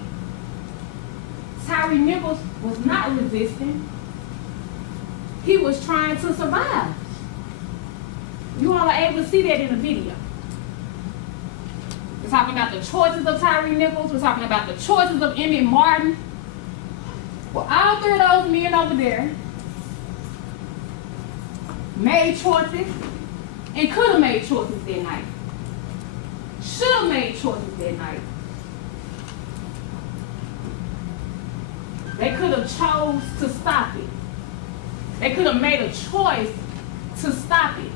Tyre Nichols was not resisting. He was trying to survive. You all are able to see that in the video. We're talking about the choices of Tyre Nichols. We're talking about the choices of Emmett Martin. Well, all 3 of those men over there made choices and could have made choices that night. Should have made choices that night. They could have chose to stop it. They could have made a choice to stop it.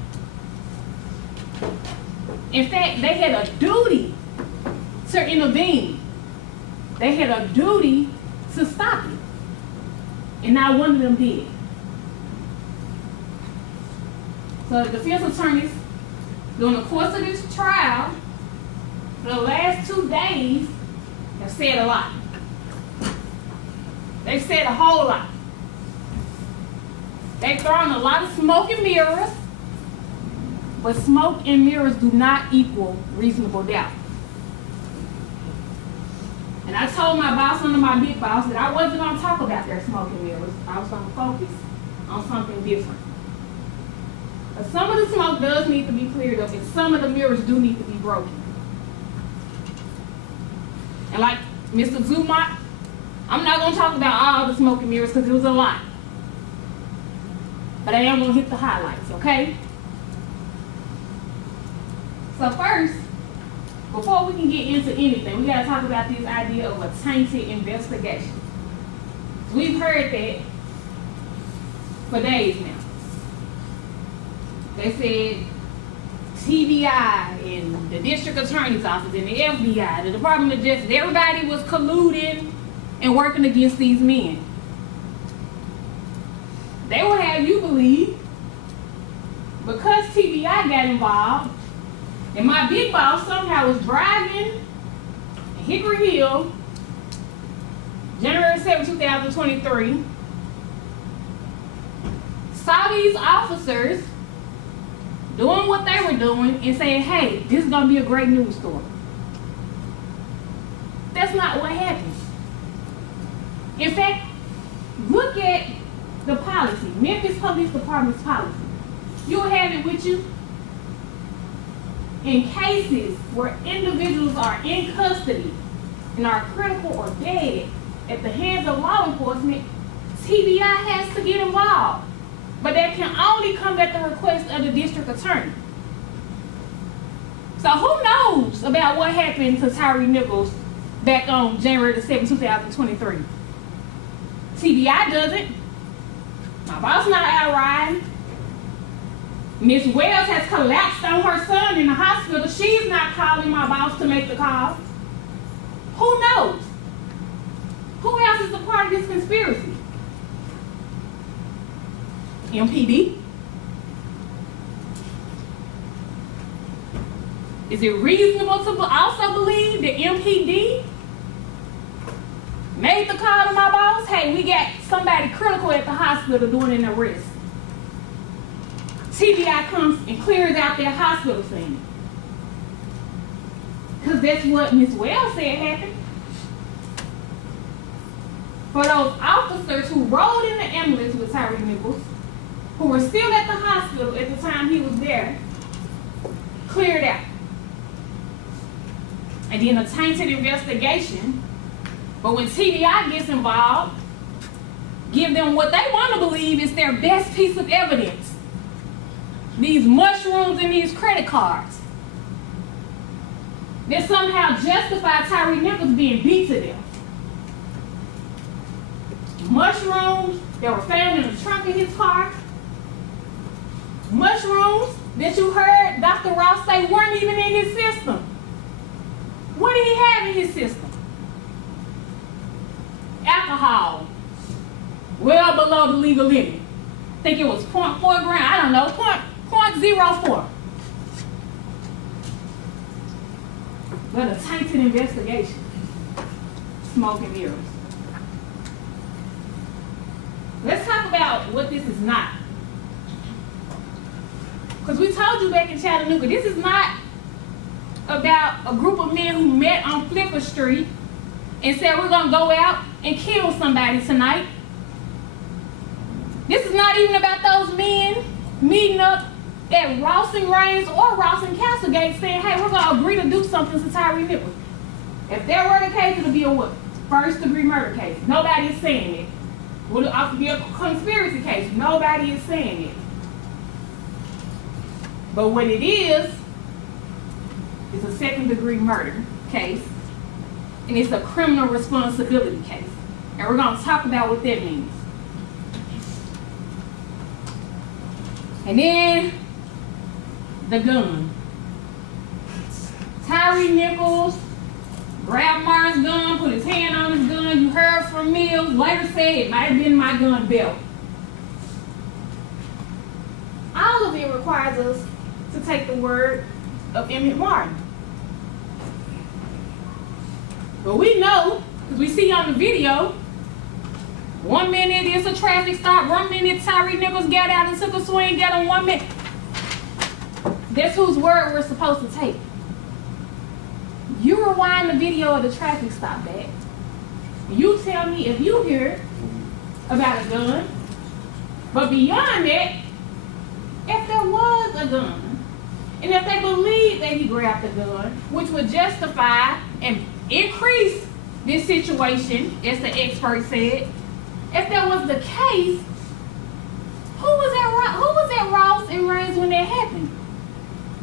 In fact, they had a duty to intervene. They had a duty to stop it. And not one of them did. So the defense attorneys, during the course of this trial, for the last 2 days, have said a lot. They've said a whole lot. They've thrown a lot of smoke and mirrors, but smoke and mirrors do not equal reasonable doubt. And I told my boss, under my big boss, that I wasn't going to talk about their smoke and mirrors. I was going to focus on something different. But some of the smoke does need to be cleared up, and some of the mirrors do need to be broken. And like Mr. Zumot, I'm not gonna talk about all the smoke and mirrors because it was a lot. But I am gonna hit the highlights, okay? So first, before we can get into anything, we gotta talk about this idea of a tainted investigation. We've heard that for days now. They said TBI and the district attorney's office and the FBI, the Department of Justice, everybody was colluding and working against these men. They will have you believe because TBI got involved and my big boss somehow was driving in Hickory Hill, January 7, 2023, saw these officers doing what they were doing and saying, hey, this is gonna be a great news story. That's not what happened. In fact, look at the policy, Memphis Police Department's policy. You'll have it with you. In cases where individuals are in custody and are critical or dead at the hands of law enforcement, TBI has to get involved. But that can only come at the request of the district attorney. So who knows about what happened to Tyre Nichols back on January the 7th, 2023? TBI doesn't. My boss not out riding. Miss Wells has collapsed on her son in the hospital. She's not calling my boss to make the call. Who knows? Who else is a part of this conspiracy? MPD? Is it reasonable to also believe that MPD made the call to my boss? Hey, we got somebody critical at the hospital doing an arrest. TBI comes and clears out their hospital scene. Because that's what Ms. Wells said happened. For those officers who rode in the ambulance with Tyre Nichols, who were still at the hospital at the time he was there, cleared out. And then a tainted investigation. But when TBI gets involved, give them what they want to believe is their best piece of evidence. These mushrooms and these credit cards. That somehow justify Tyre Nichols being beat to death. Mushrooms that were found in the trunk of his car. Mushrooms that you heard Dr. Ross say weren't even in his system. What did he have in his system? Alcohol. Well below the legal limit. I think it was 0.4 grams. I don't know, 0.04. But a tainted investigation. Smoke and mirrors. Let's talk about what this is not. Because we told you back in Chattanooga, this is not about a group of men who met on Flipper Street and said we're going to go out and kill somebody tonight. This is not even about those men meeting up at Ross and Raines or Ross and Castlegate saying, hey, we're going to agree to do something to Tyre Nichols. If there were the case, it would be a what? First degree murder case. Nobody is saying it. It would also be a conspiracy case. Nobody is saying it. But what it is a second degree murder case, and it's a criminal responsibility case. And we're going to talk about what that means. And then the gun. Tyre Nichols grabbed Martin's gun, put his hand on his gun. You heard from Mills, later said it might have been my gun belt. All of it requires us to take the word of Emmett Martin. But we know, because we see on the video, 1 minute it's a traffic stop, 1 minute Tyre Nichols got out and took a swing, got on 1 minute. That's whose word we're supposed to take. You rewind the video of the traffic stop back. You tell me if you hear about a gun, but beyond that, if there was a gun, and if they believe that he grabbed the gun, which would justify and increase this situation, as the expert said, if that was the case, who was at Ross and Reigns when that happened?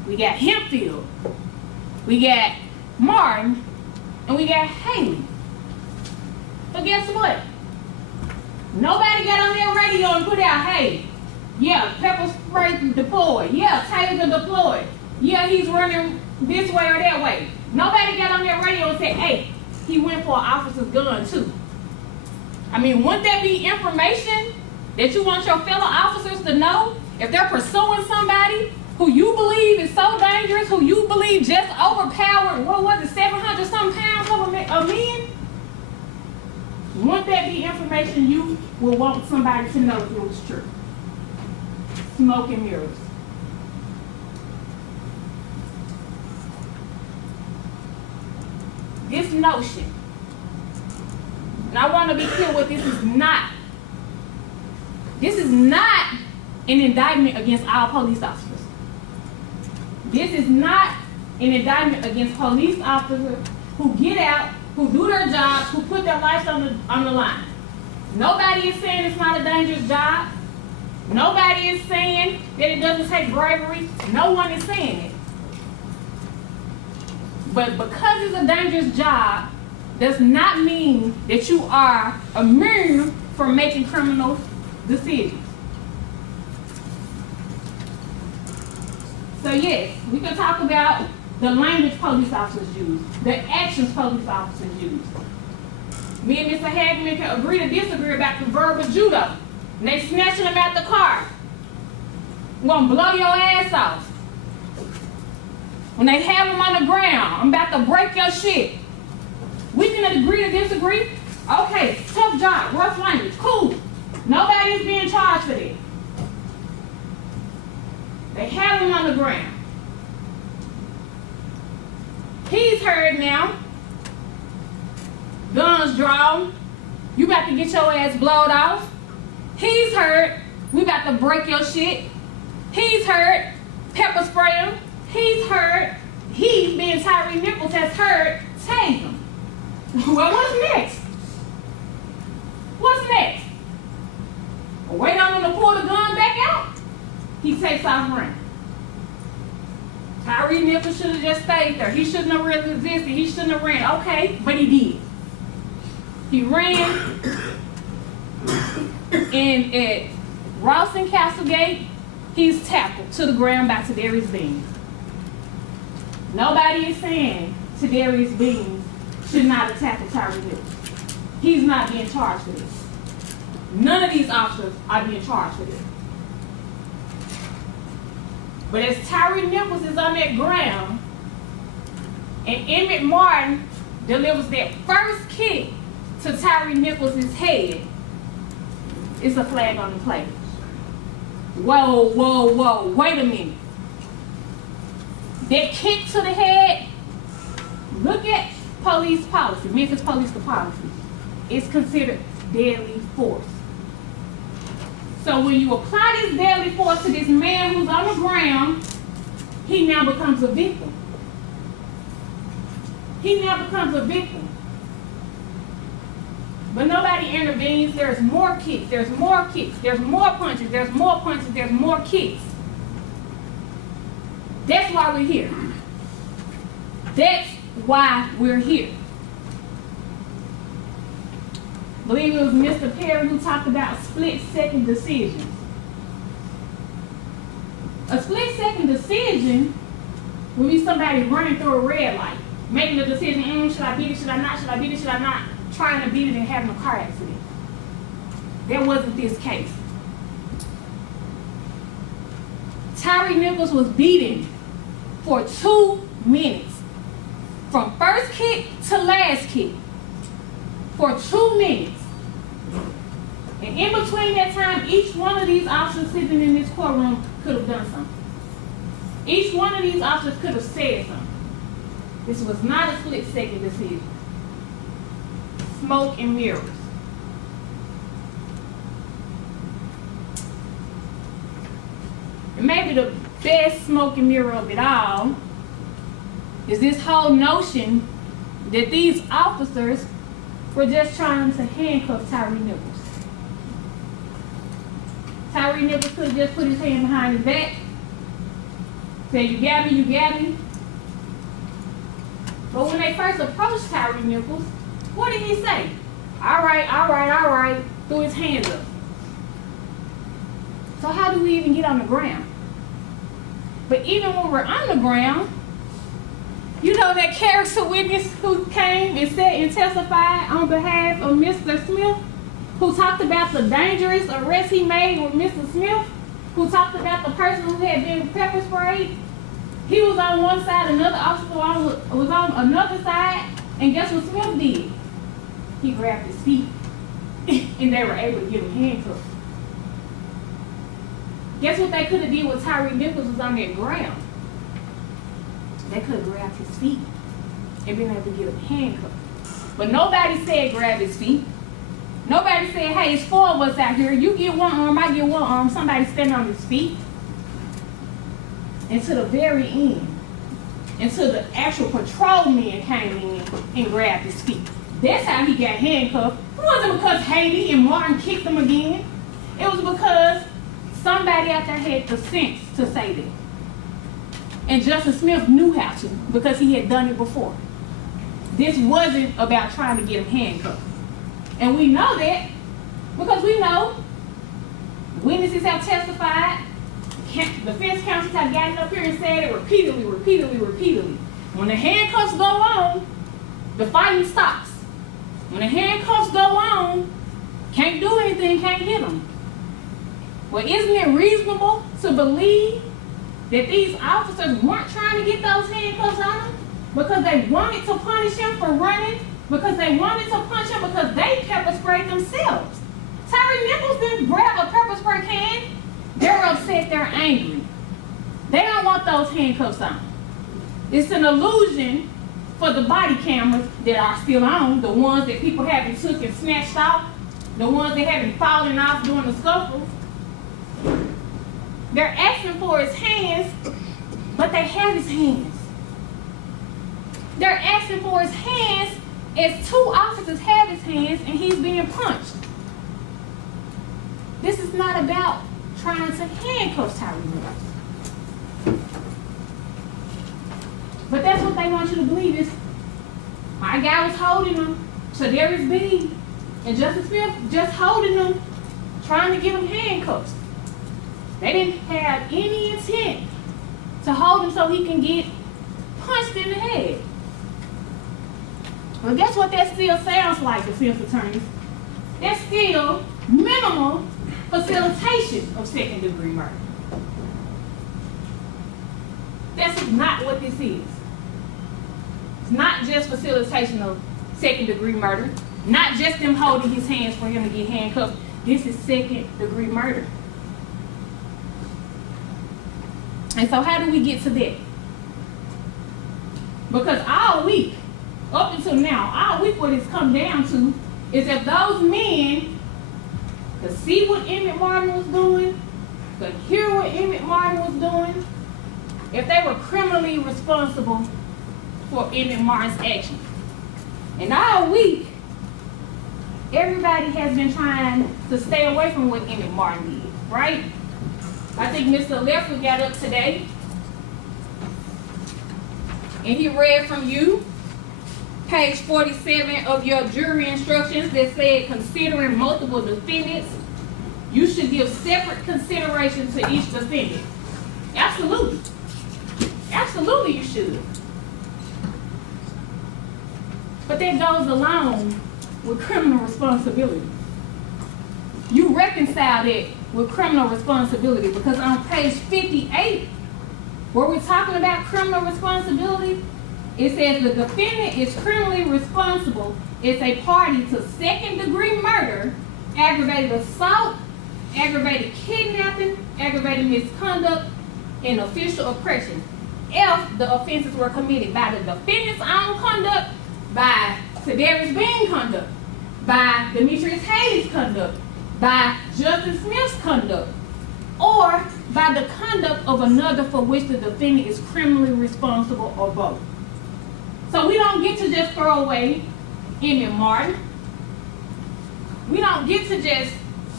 We got Hempfield, we got Martin, and we got Haley. But guess what? Nobody got on their radio and put out, hey, yeah, pepper spray deployed. Yeah, taser deployed. Yeah, he's running this way or that way. Nobody got on their radio and said, hey, he went for an officer's gun too. I mean, wouldn't that be information that you want your fellow officers to know? If they're pursuing somebody who you believe is so dangerous, who you believe just overpowered, what was it, 700 some pounds of a men? Wouldn't that be information you would want somebody to know if it was true? Smoke and mirrors. This notion, and I want to be clear what this is not. This is not an indictment against all police officers. This is not an indictment against police officers who get out, who do their jobs, who put their lives on the line. Nobody is saying it's not a dangerous job. Nobody is saying that it doesn't take bravery. No one is saying it. But because it's a dangerous job, does not mean that you are immune from making criminal decisions. So yes, we can talk about the language police officers use, the actions police officers use. Me and Mr. Hagman can agree to disagree about the verbal judo. And they snatching them out the car. I'm gonna blow your ass off. When they have them on the ground, I'm about to break your shit. We can agree to disagree. Okay, tough job, rough language, cool. Nobody's being charged for that. They have him on the ground. He's hurt now. Guns drawn. You about to get your ass blowed off. He's hurt. We about to break your shit. He's hurt. Pepper spray him. He's hurt. He, being Tyre Nichols, has hurt. Tase him. Well, what's next? What's next? Wait on him to pull the gun back out? He takes off running. Tyre Nichols should have just stayed there. He shouldn't have resisted. He shouldn't have ran. Okay, but he did. He ran. And at Ross and Castlegate, he's tackled to the ground by Tadarius Beans. Nobody is saying Tadarius Beans should not have tackled Tyre Nichols. He's not being charged for this. None of these officers are being charged for this. But as Tyre Nichols is on that ground, and Emmett Martin delivers that first kick to Tyre Nichols' head, it's a flag on the play. Whoa, whoa, whoa, wait a minute. That kick to the head, look at police policy, Memphis Police policy. It's considered deadly force. So when you apply this deadly force to this man who's on the ground, he now becomes a victim. He now becomes a victim. But nobody intervenes. There's more kicks, there's more kicks, there's more punches, there's more punches, there's more kicks. That's why we're here. That's why we're here. I believe it was Mr. Perry who talked about split-second decisions. A split-second decision would be somebody running through a red light, making a decision, should I beat it, should I not, should I beat it, should I not, trying to beat it and having a car accident. That wasn't this case. Tyre Nichols was beaten for 2 minutes, from first kick to last kick, for 2 minutes. And in between that time, each one of these officers sitting in this courtroom could have done something. Each one of these officers could have said something. This was not a split-second decision. Smoke and mirrors. And maybe the best smoke and mirror of it all is this whole notion that these officers for just trying to handcuff Tyre Nichols. Tyre Nichols could have just put his hand behind his back, said, you got me, you got me. But when they first approached Tyre Nichols, what did he say? All right, all right, all right, threw his hands up. So how do we even get on the ground? But even when we're on the ground, you know that character witness who came and said and testified on behalf of Mr. Smith, who talked about the dangerous arrest he made with Mr. Smith, who talked about the person who had been pepper sprayed. He was on one side, another officer was on another side, and guess what Smith did? He grabbed his feet, and they were able to get him handcuffed. Guess what they could have did when Tyre Nichols was on that ground? They could have grabbed his feet and been able to get him handcuffed. But nobody said grab his feet. Nobody said, hey, it's 4 of us out here. You get one arm, I get one arm. Somebody stand on his feet. And to the very end, until the actual patrolman came in and grabbed his feet. That's how he got handcuffed. It wasn't because Haley and Martin kicked him again. It was because somebody out there had the sense to say that. And Justice Smith knew how to because he had done it before. This wasn't about trying to get him handcuffed. And we know that because we know witnesses have testified, defense counsels have gotten up here and said it repeatedly. When the handcuffs go on, the fighting stops. When the handcuffs go on, can't do anything, can't hit them. Well, isn't it reasonable to believe that these officers weren't trying to get those handcuffs on him because they wanted to punish him for running, because they wanted to punch him because they pepper sprayed themselves? Tyre Nichols didn't grab a pepper spray can. They're upset, they're angry. They don't want those handcuffs on. It's an illusion for the body cameras that are still on, the ones that people haven't took and snatched off, the ones that haven't fallen off during the scuffles. They're asking for his hands, but they have his hands. They're asking for his hands as 2 officers have his hands and he's being punched. This is not about trying to handcuff Tyre Nichols. But that's what they want you to believe is, my guy was holding him, so there is B, and Justice Smith just holding him, trying to get him handcuffed. They didn't have any intent to hold him so he can get punched in the head. Well, guess what that still sounds like, defense attorneys? That's still minimal facilitation of second-degree murder. That's not what this is. It's not just facilitation of second-degree murder, not just them holding his hands for him to get handcuffed. This is second-degree murder. And so how do we get to that? Because all week, up until now, all week what it's come down to is that those men could see what Emmett Martin was doing, could hear what Emmett Martin was doing, if they were criminally responsible for Emmett Martin's actions. And all week, everybody has been trying to stay away from what Emmett Martin did, right? I think Mr. Leffler got up today and he read from you page 47 of your jury instructions that said, considering multiple defendants, you should give separate consideration to each defendant. Absolutely. Absolutely you should. But that goes along with criminal responsibility. You reconcile that with criminal responsibility because on page 58, where we're talking about criminal responsibility, it says the defendant is criminally responsible as a party to second-degree murder, aggravated assault, aggravated kidnapping, aggravated misconduct, and official oppression, if the offenses were committed by the defendant's own conduct, by Tadarius Bean's conduct, by Demetrius Hayes' conduct, by Justice Smith's conduct, or by the conduct of another for which the defendant is criminally responsible, or both. So we don't get to just throw away Emmett Martin. We don't get to just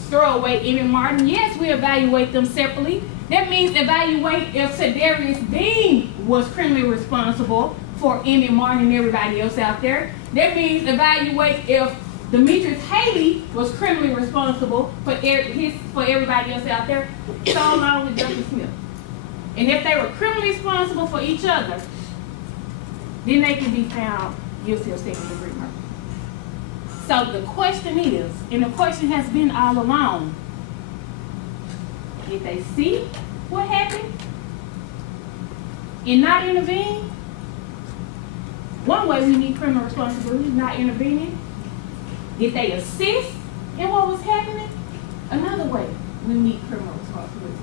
throw away Emmett Martin. Yes, we evaluate them separately. That means evaluate if Sedarius Bean was criminally responsible for Emmett Martin and everybody else out there. That means evaluate if Demetrius Haley was criminally responsible for everybody else out there, so along with Justice Smith. And if they were criminally responsible for each other, then they can be found guilty of second-degree murder. So the question is, and the question has been all along, did they see what happened and not intervene? One way we need criminal responsibility, not intervening. Did they assist in what was happening? Another way we need criminal responsibility.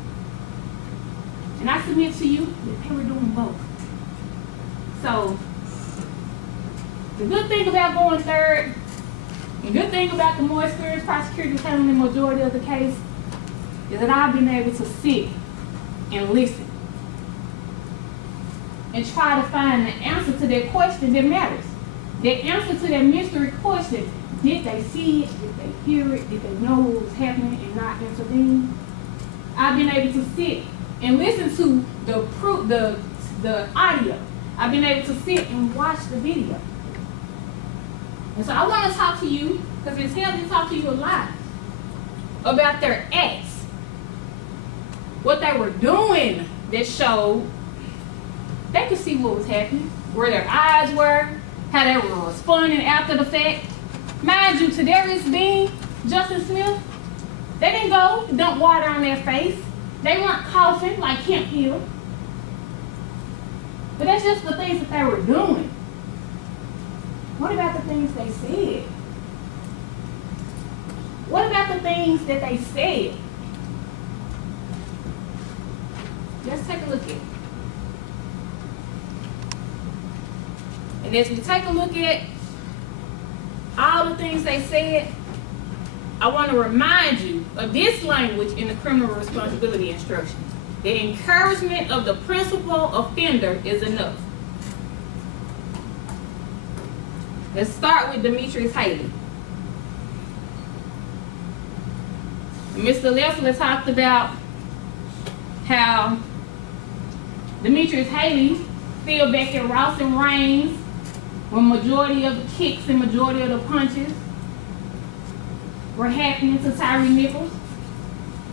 And I submit to you that they were doing both. So, the good thing about going third, the good thing about the more experienced prosecutors handling the majority of the case, is that I've been able to sit and listen and try to find the answer to that question that matters. The answer to that mystery question: did they see it? Did they hear it? Did they know what was happening and not intervene? I've been able to sit and listen to the audio. I've been able to sit and watch the video. And so I want to talk to you, because Ms. Helden talked to you a lot about their acts, what they were doing that showed they could see what was happening, where their eyes were, how they were responding after the fact. Mind you, Sedarius Bean, Justice Smith, they didn't go dump water on their face. They weren't coughing like Kemp Hill. But that's just the things that they were doing. What about the things they said? What about the things that they said? Let's take a look at it. And as we take a look at all the things they said, I want to remind you of this language in the criminal responsibility instruction. The encouragement of the principal offender is enough. Let's start with Demetrius Haley. Mr. Leffler talked about how Demetrius Haley fell back at Ross and Raines when majority of the kicks and majority of the punches were happening to Tyre Nichols.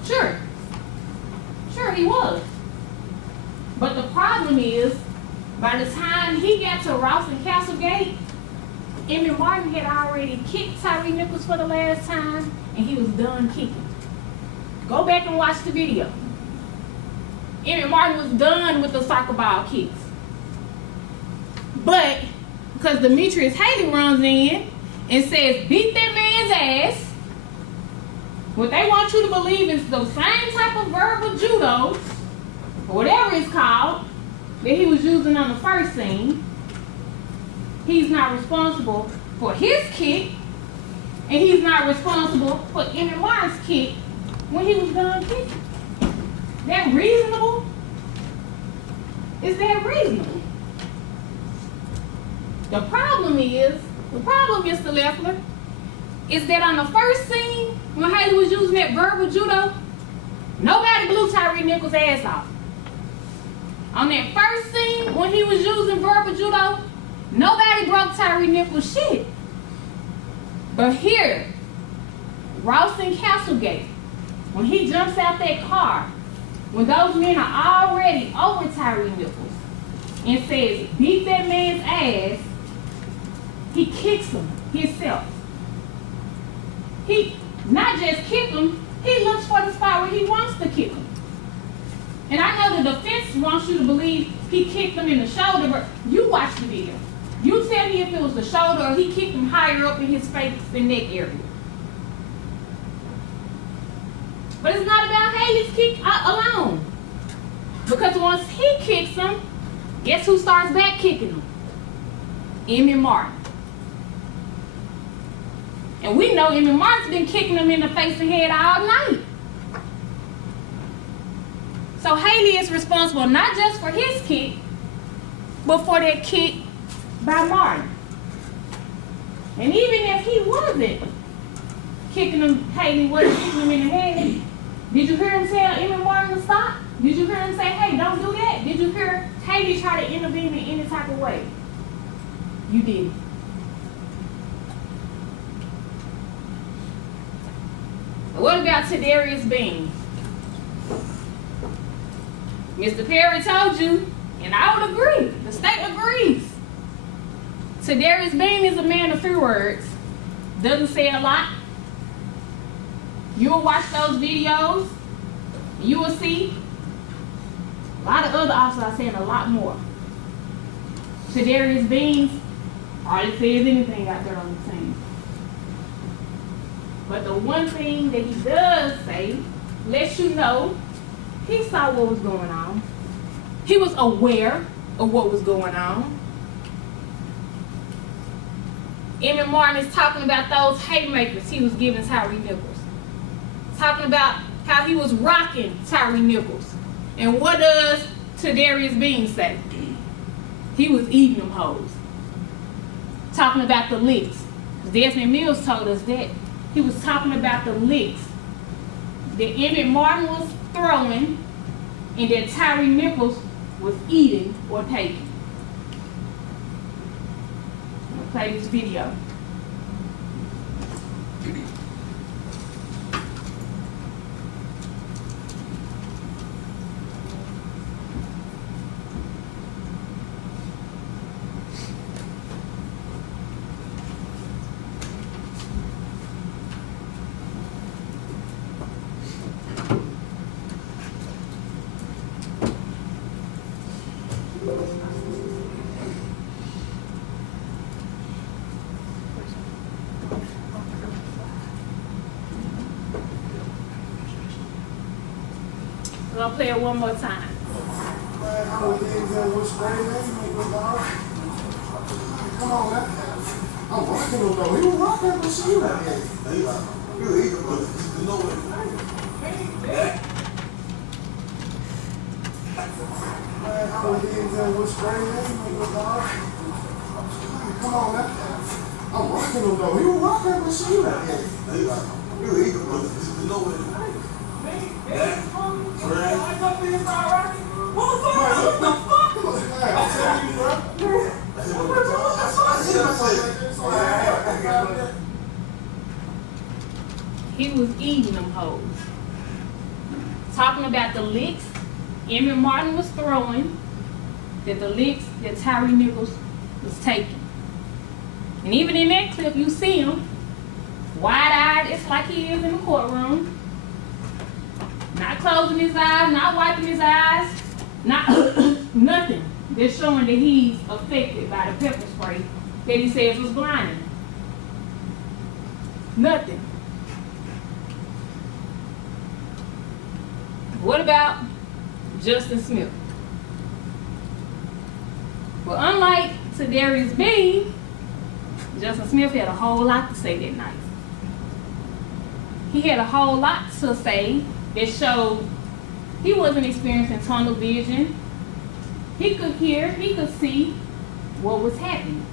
Sure he was. But the problem is, by the time he got to Ross and Castlegate, Emmett Martin had already kicked Tyre Nichols for the last time, and he was done kicking. Go back and watch the video. Emmett Martin was done with the soccer ball kicks. But because Demetrius Haley runs in and says, beat that man's ass, what they want you to believe is the same type of verbal judo, or whatever it's called, that he was using on the first scene. He's not responsible for his kick, and he's not responsible for Emmett Martin's kick when he was done kicking. That reasonable? Is that reasonable? The problem, Mr. Leffler, is that on the first scene, when Haley was using that verbal judo, nobody blew Tyre Nichols' ass off. On that first scene, when he was using verbal judo, nobody broke Tyre Nichols' shit. But here, Ross and Castlegate, when he jumps out that car, when those men are already over Tyre Nichols and says, beat that man's ass, he kicks him himself. He not just kick him, he looks for the spot where he wants to kick him. And I know the defense wants you to believe he kicked him in the shoulder, but you watch the video. You tell me if it was the shoulder or he kicked him higher up in his face and neck area. But it's not about Haley's kick alone. Because once he kicks him, guess who starts back kicking him? Emmett Martin. And we know Emmett Martin's been kicking him in the face and head all night. So Haley is responsible not just for his kick, but for that kick by Martin. And even if he wasn't, kicking him, Haley wasn't kicking him in the head. Did you hear him tell Emmett Martin to stop? Did you hear him say, hey, don't do that? Did you hear Haley try to intervene in any type of way? You did. What about Tadarius Bean? Mr. Perry told you, and I would agree, the state agrees. Tadarius Bean is a man of few words, doesn't say a lot. You'll watch those videos, you will see a lot of other officers are saying a lot more. Tadarius Bean hardly says anything out there on the scene. But the one thing that he does say lets you know he saw what was going on. He was aware of what was going on. Emmett Martin is talking about those haymakers he was giving Tyre Nichols. Talking about how he was rocking Tyre Nichols. And what does Tadarius Bean say? He was eating them hoes. Talking about the licks. Desmond Mills told us that. He was talking about the licks that Emmett Martin was throwing and that Tyre Nichols was eating or taking. I'm gonna play this video. I'm gonna play it one more time. Come on, man. I'm rocking him though. He was rocking him, but she like, yeah, he like, you eat him, but you know what? Man, I was in there with spray, man. Come on, man. I'm rocking him though. He was rocking him, but she like, yeah, he like, you eat him, but you know what? He was eating them hoes. Talking about the licks Emmett Martin was throwing, that the licks that Tyre Nichols was taking. And even in that clip, you see him wide-eyed, it's like he is in the courtroom. Not closing his eyes, not wiping his eyes, not nothing. They're showing that he's affected by the pepper spray that he says was blinding. Nothing. What about Justin Smith? Well, unlike Tadarius Bean, Justin Smith had a whole lot to say that night. He had a whole lot to say that showed he wasn't experiencing tunnel vision. He could hear, he could see what was happening.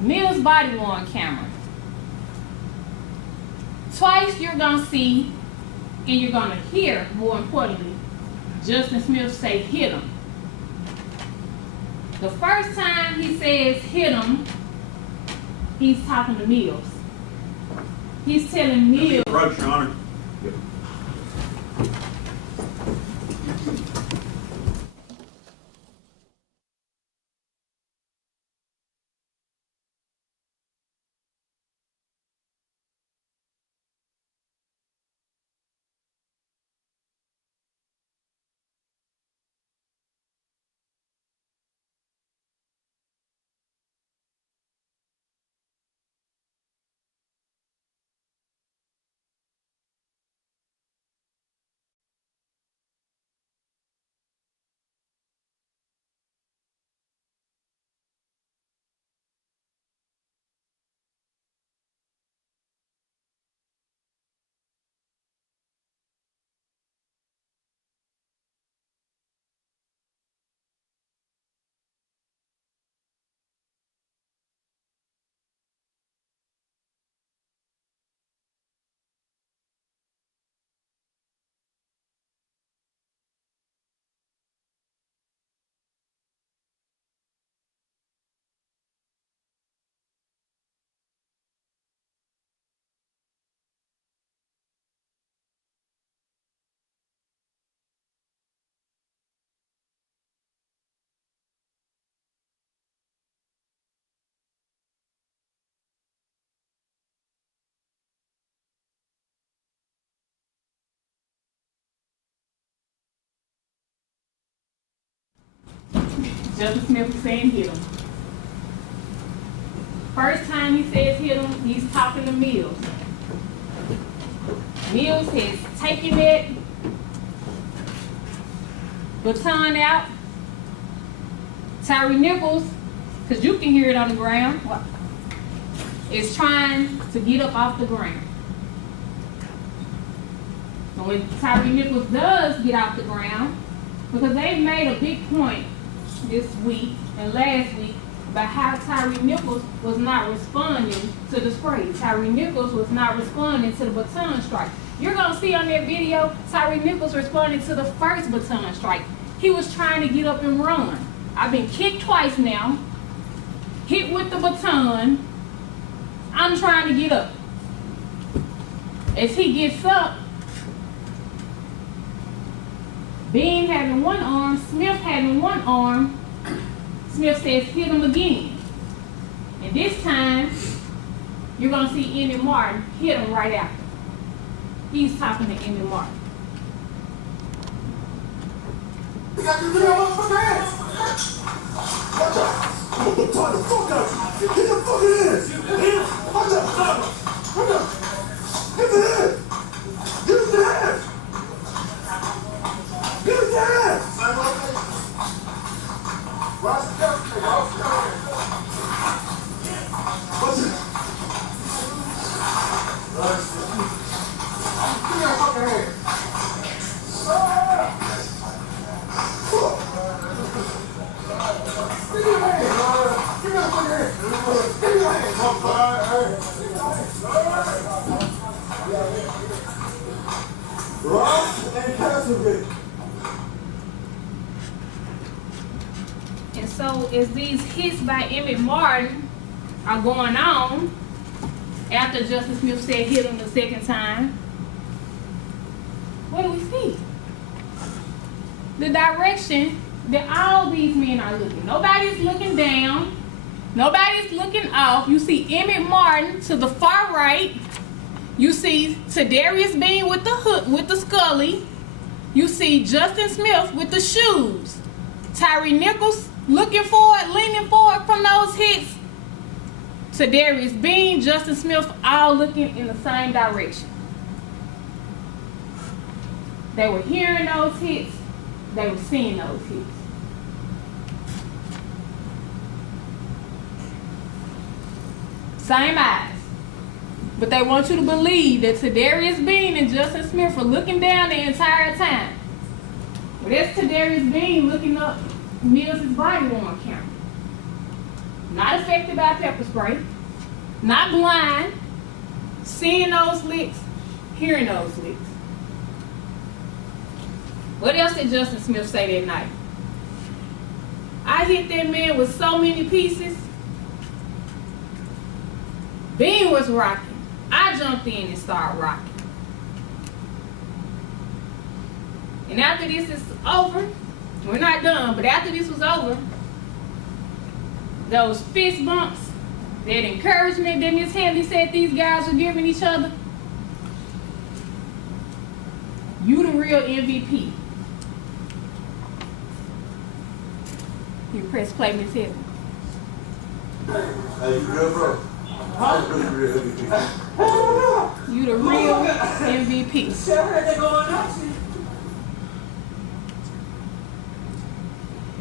Mills' body-worn camera. Twice you're gonna see and you're gonna hear, more importantly, Justin Smith say hit him. The first time he says hit him, he's talking to Mills. He's telling Mills. Approach, Your Honor. Justice Smith was saying hit him. First time he says hit him, he's talking to Mills. Mills has taken that baton out. Tyre Nichols, because you can hear it on the ground, is trying to get up off the ground. And when Tyre Nichols does get off the ground, because they made a big point this week and last week about how Tyre Nichols was not responding to the spray. Tyre Nichols was not responding to the baton strike. You're going to see on that video, Tyre Nichols responded to the first baton strike. He was trying to get up and run. I've been kicked twice now, hit with the baton. I'm trying to get up. As he gets up, Bean having one arm, Smith having one arm, Smith says hit him again. And this time, you're going to see Emmett Martin hit him right after. He's talking to Emmett Martin. You got to do that motherfucker ass. Watch out. I'm gonna tie the fuck out. Get the fucking ass. Watch out. Watch out. Get the head. Get the head. Get the ass. Watch the cover. Watch the cover. Watch it. Give me that fucking head. And so as these hits by Emmett Martin are going on, after Justice Smith said hit him the second time, what do we see? The direction that all these men are looking. Nobody's looking down. Nobody's looking off. You see Emmett Martin to the far right. You see Tadarius Bean with the hook, with the Scully. You see Justin Smith with the shoes. Tyre Nichols looking forward, leaning forward from those hits. Tadarius Bean, Justin Smith, all looking in the same direction. They were hearing those hits. They were seeing those hits. Same eyes. But they want you to believe that Tadarius Bean and Justin Smith are looking down the entire time. Well, that's Tadarius Bean looking up Mills' body worn camera. Not affected by pepper spray. Not blind. Seeing those licks. Hearing those licks. What else did Justin Smith say that night? I hit that man with so many pieces. Bean was rocking. I jumped in and started rocking. And after this is over, we're not done, but after this was over, those fist bumps, that encouragement that Miss Hadley said these guys were giving each other, you the real MVP. You press play, Miss Hadley. Hey, you good, bro? You the real MVP.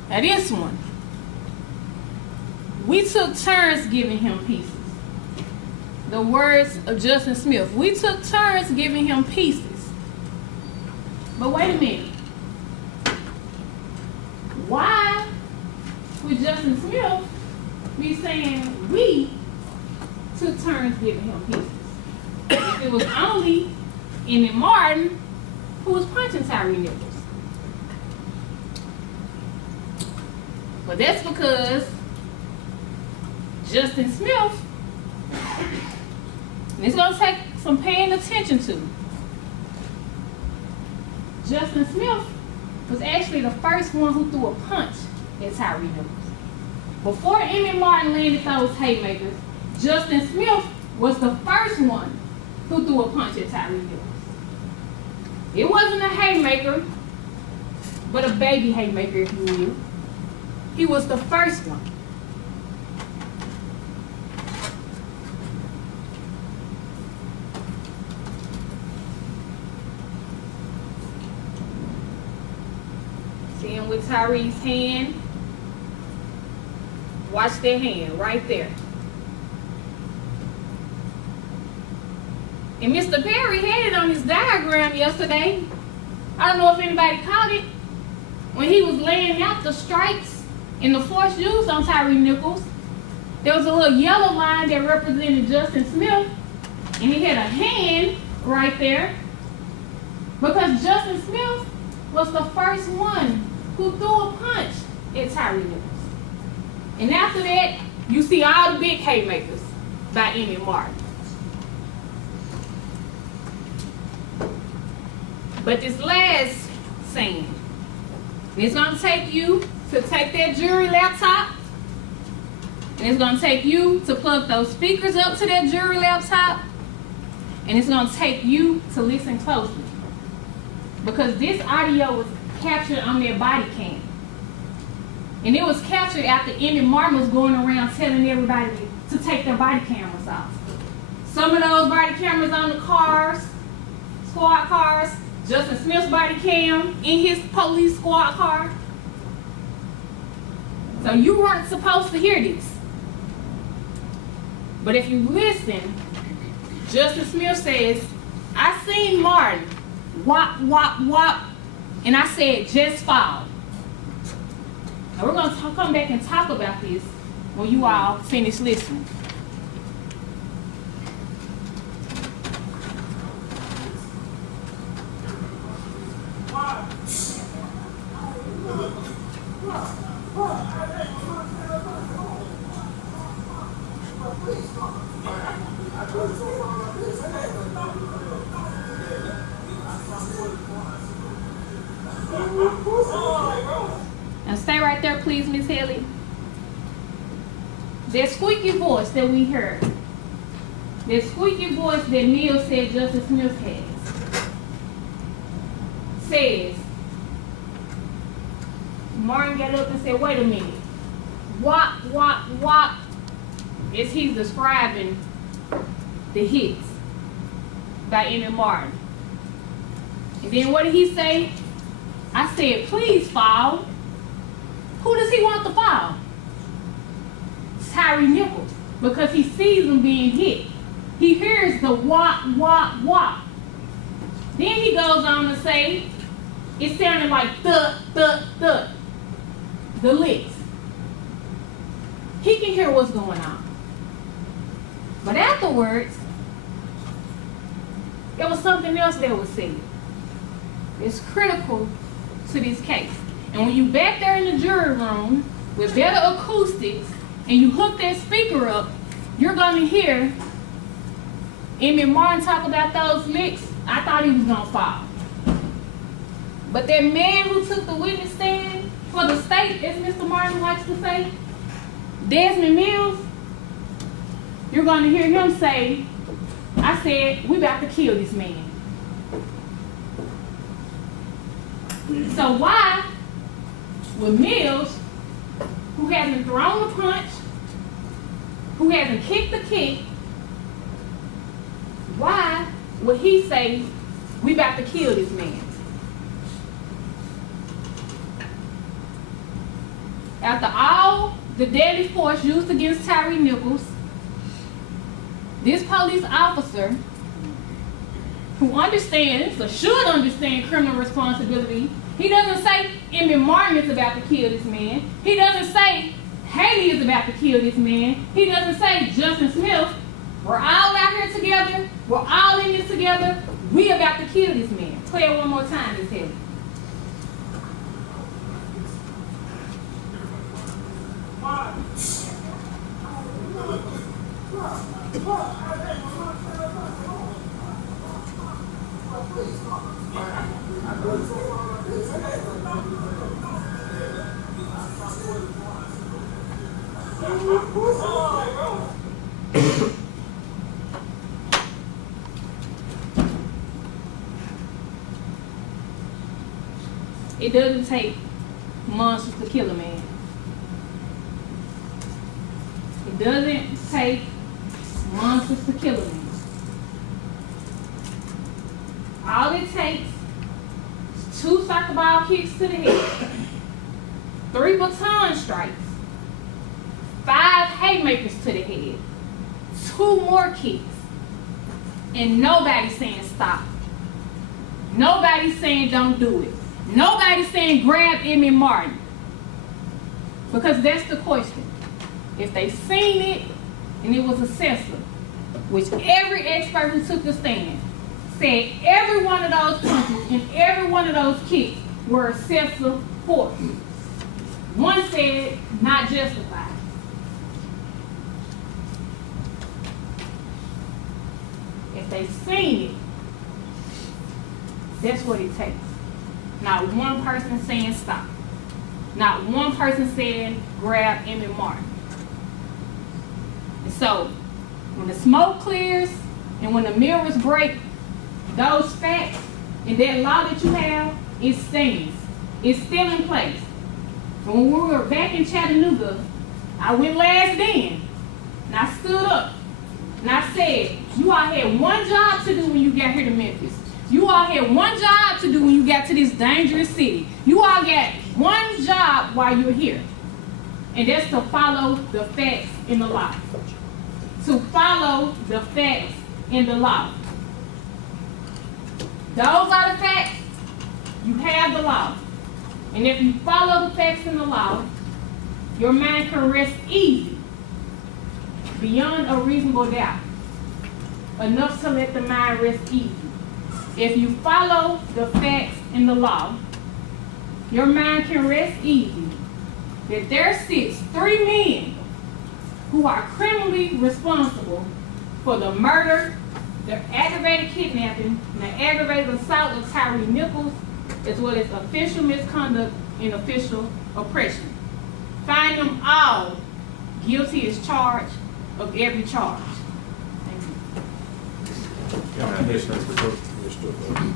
Now this one, we took turns giving him pieces. The words of Justin Smith. We took turns giving him pieces. But wait a minute. Why would Justin Smith be saying we took turns giving him pieces? If it was only Emmett Martin who was punching Tyre Nichols. But that's because Justin Smith, and it's going to take some paying attention to, Justin Smith was actually the first one who threw a punch at Tyre Nichols. Before Emmett Martin landed those haymakers, Justin Smith was the first one who threw a punch at Tyre Nichols. It wasn't a haymaker, but a baby haymaker, if you will. He was the first one. See him with Tyrese's hand? Watch their hand right there. And Mr. Perry had it on his diagram yesterday. I don't know if anybody caught it. When he was laying out the strikes and the force used on Tyre Nichols, there was a little yellow line that represented Justin Smith, and he had a hand right there because Justin Smith was the first one who threw a punch at Tyre Nichols. And after that, you see all the big haymakers by Emmett Martin. But this last scene, it's going to take you to take that jury laptop, and it's going to take you to plug those speakers up to that jury laptop, and it's going to take you to listen closely. Because this audio was captured on their body cam. And it was captured after Emmett Martin was going around telling everybody to take their body cameras off. Some of those body cameras on the cars, squad cars, Justin Smith's body cam in his police squad car. So you weren't supposed to hear this. But if you listen, Justin Smith says, I seen Martin, whop, whop, whop, and I said, just fall. Now we're going to come back and talk about this when you all finish listening. Now stay right there, please, Miss Haley. That squeaky voice that we heard, that squeaky voice that Neil said Justice Smith has, says, Martin got up and said, wait a minute. Whop, whop, whop, as he's describing the hits by Emmett Martin. And then what did he say? I said, please fall. Who does he want to fall? Tyre Nichols, because he sees him being hit. He hears the whop, whop, whop. Then he goes on to say, it sounded like thud, thud, thud. The licks. He can hear what's going on. But afterwards, there was something else that was said. It's critical to this case. And when you back there in the jury room with better acoustics and you hook that speaker up, you're going to hear Emmett Martin talk about those licks. I thought he was going to fall. But that man who took the witness stand for the state, as Mr. Martin likes to say, Desmond Mills, you're going to hear him say, I said, we about to kill this man. So why would Mills, who hasn't thrown a punch, who hasn't kicked a kick, why would he say, we about to kill this man? After all the deadly force used against Tyre Nichols, this police officer, who understands or should understand criminal responsibility, he doesn't say Emmett Martin is about to kill this man. He doesn't say Haley is about to kill this man. He doesn't say Justin Smith, we're all out here together, we're all in this together, we about to kill this man. Play it one more time, Miss Haley. It doesn't take monsters to kill a man. It doesn't take monsters to kill a man. All it takes is 2 soccer ball kicks to the head, 3 baton strikes, 5 haymakers to the head, 2 more kicks, and nobody's saying stop. Nobody's saying don't do it. Nobody's saying grab Emmy Martin. Because that's the question. If they seen it and it was excessive, which every expert who took the stand said every one of those punches and every one of those kicks were excessive force. One said not justified. If they seen it, that's what it takes. Not one person saying stop. Not one person saying grab Emmy Martin. And so, when the smoke clears and when the mirrors break, those facts and that law that you have, it stands. It's still in place. And when we were back in Chattanooga, I went last then, and I stood up, and I said, you all had one job to do when you got here to Memphis. You all had one job to do when you got to this dangerous city. You all got one job while you're here. And that's to follow the facts in the law. To follow the facts in the law. Those are the facts. You have the law. And if you follow the facts in the law, your mind can rest easy, beyond a reasonable doubt. Enough to let the mind rest easy. If you follow the facts in the law, your mind can rest easy that there sits 3 men who are criminally responsible for the murder, the aggravated kidnapping, and the aggravated assault of Tyre Nichols, as well as official misconduct and official oppression. Find them all guilty as charged of every charge. Thank you.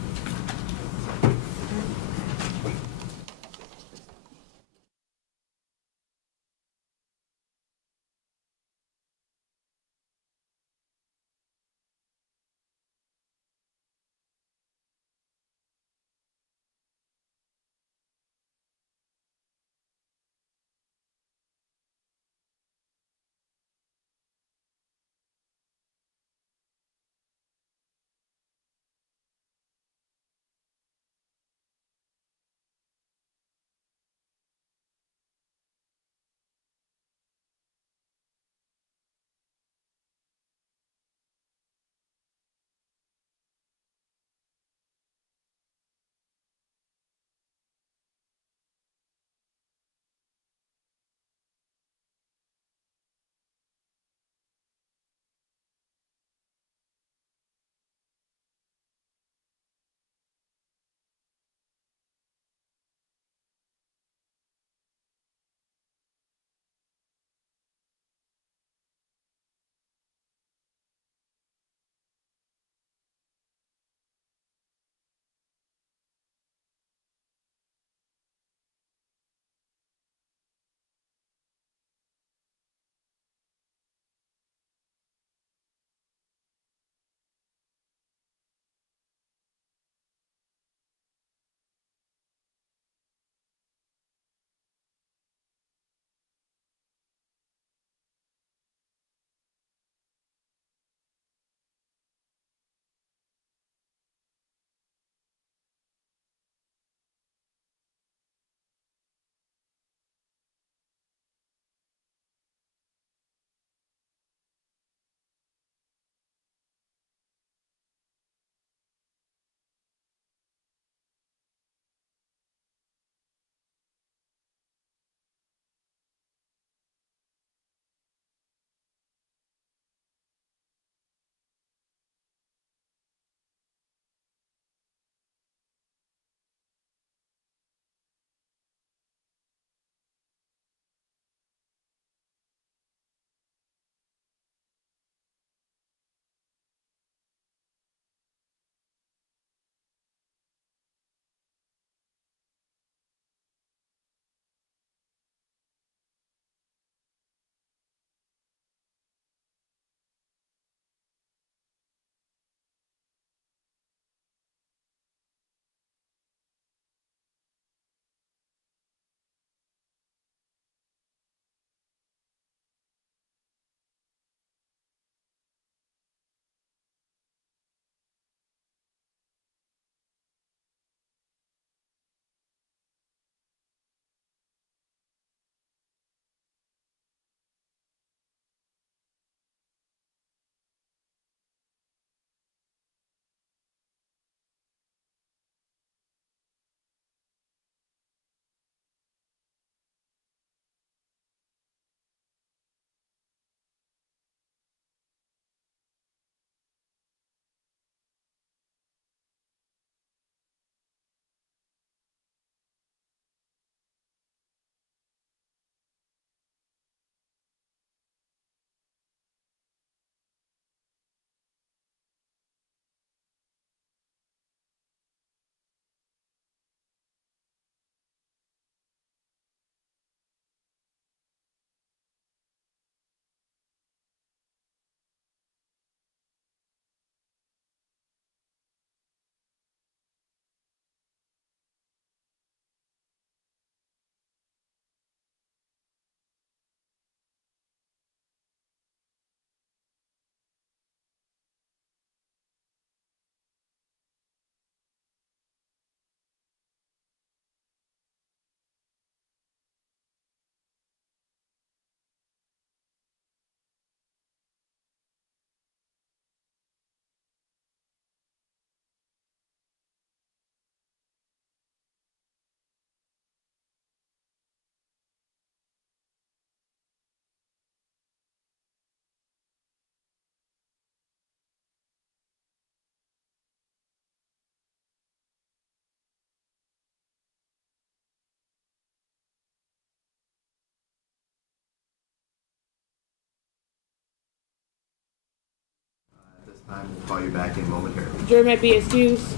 Time, we'll call you back in momentarily. Jury may be excused.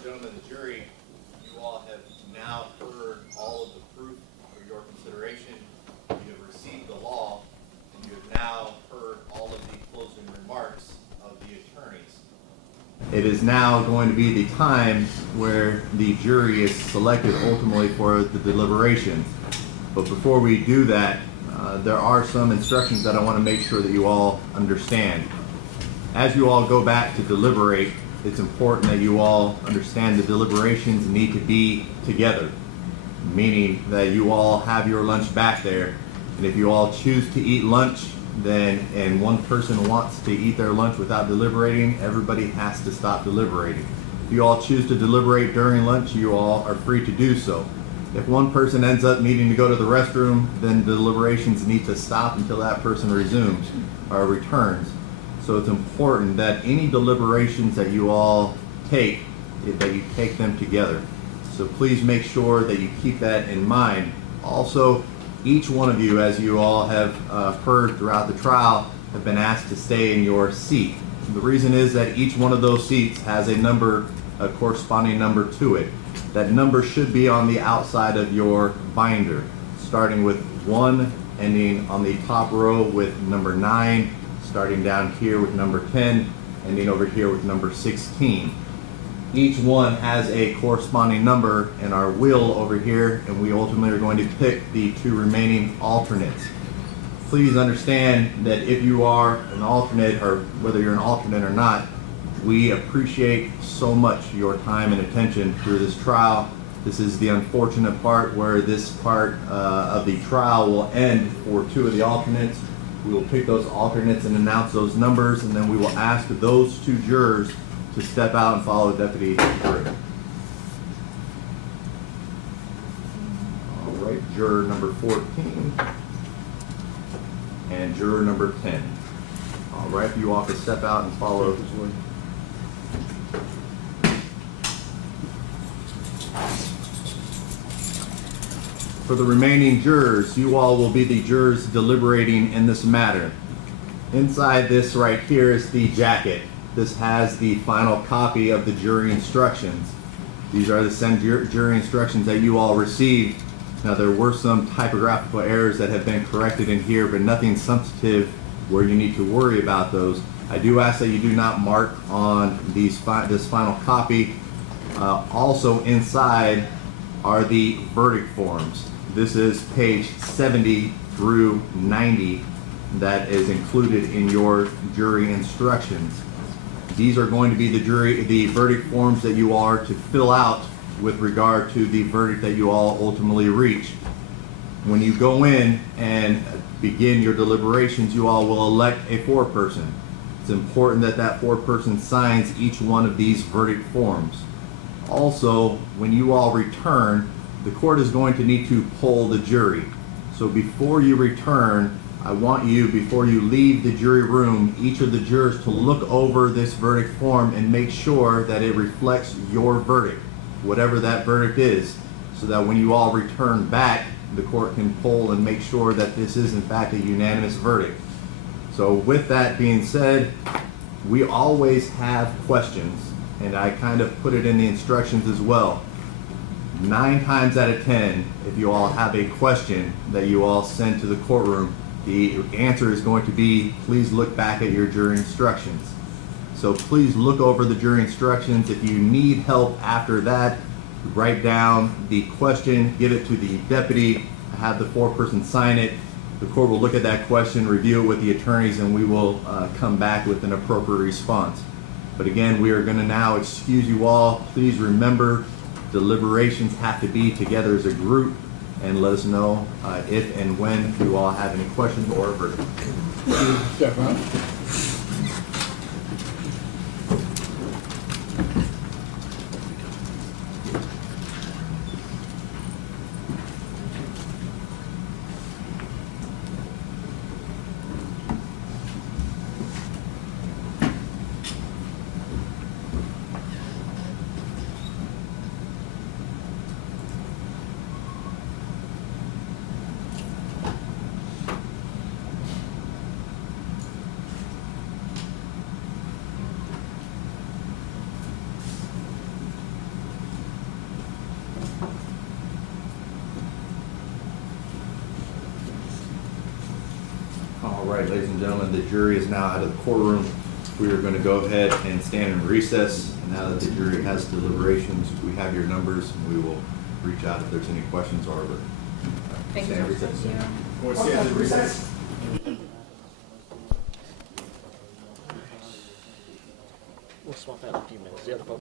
and gentlemen of the jury, you all have now heard all of the proof for your consideration. You have received the law, and you have now heard all of the closing remarks of the attorneys. It is now going to be the time where the jury is selected ultimately for the deliberations. But before we do that, there are some instructions that I want to make sure that you all understand. As you all go back to deliberate, it's important that you all understand the deliberations need to be together, meaning that you all have your lunch back there, and if you all choose to eat lunch, and one person wants to eat their lunch without deliberating, everybody has to stop deliberating. If you all choose to deliberate during lunch, you all are free to do so. If one person ends up needing to go to the restroom, then deliberations need to stop until that person resumes or returns. So it's important that any deliberations that you all take, that you take them together. So please make sure that you keep that in mind. Also, each one of you, as you all have heard throughout the trial, have been asked to stay in your seat. The reason is that each one of those seats has a number, a corresponding number to it. That number should be on the outside of your binder, starting with 1, ending on the top row with number 9, starting down here with number 10, ending over here with number 16. Each one has a corresponding number in our wheel over here, and we ultimately are going to pick the 2 remaining alternates. Please understand that if you are an alternate, or whether you're an alternate or not, we appreciate so much your time and attention through this trial. This is the unfortunate part where this part of the trial will end for 2 of the alternates. We will pick those alternates and announce those numbers, and then we will ask those 2 jurors to step out and follow Deputy Jury. All right, juror number 14 and juror number 10. All right, if you all can step out and follow. For the remaining jurors, you all will be the jurors deliberating in this matter. Inside this right here is the jacket. This has the final copy of the jury instructions. These are the same jury instructions that you all received. Now, there were some typographical errors that have been corrected in here, but nothing substantive where you need to worry about those. I do ask that you do not mark on this final copy. Also inside are the verdict forms. This is page 70 through 90 that is included in your jury instructions. These are going to be the verdict forms that you are to fill out with regard to the verdict that you all ultimately reach. When you go in and begin your deliberations, you all will elect a foreperson. It's important that that foreperson signs each one of these verdict forms. Also, when you all return, the court is going to need to poll the jury. So before you return, I want you, before you leave the jury room, each of the jurors to look over this verdict form and make sure that it reflects your verdict, whatever that verdict is, so that when you all return back, the court can poll and make sure that this is in fact a unanimous verdict. So with that being said, we always have questions, and I kind of put it in the instructions as well. 9 times out of 10, if you all have a question that you all send to the courtroom, the answer is going to be, please look back at your jury instructions. So please look over the jury instructions. If you need help after that, write down the question, give it to the deputy, have the foreperson sign it. The court will look at that question, review it with the attorneys, and we will come back with an appropriate response. But again, we are going to now excuse you all. Please remember, deliberations have to be together as a group, and let us know if and when you all have any questions or a verdict. Step up. right, ladies and gentlemen, the jury is now out of the courtroom. We are going to go ahead and stand in recess. And now that the jury has deliberations, we have your numbers. And we will reach out if there's any questions or Thank you. stand in recess. Court stands in recess. We'll swap out in a few minutes. The other folks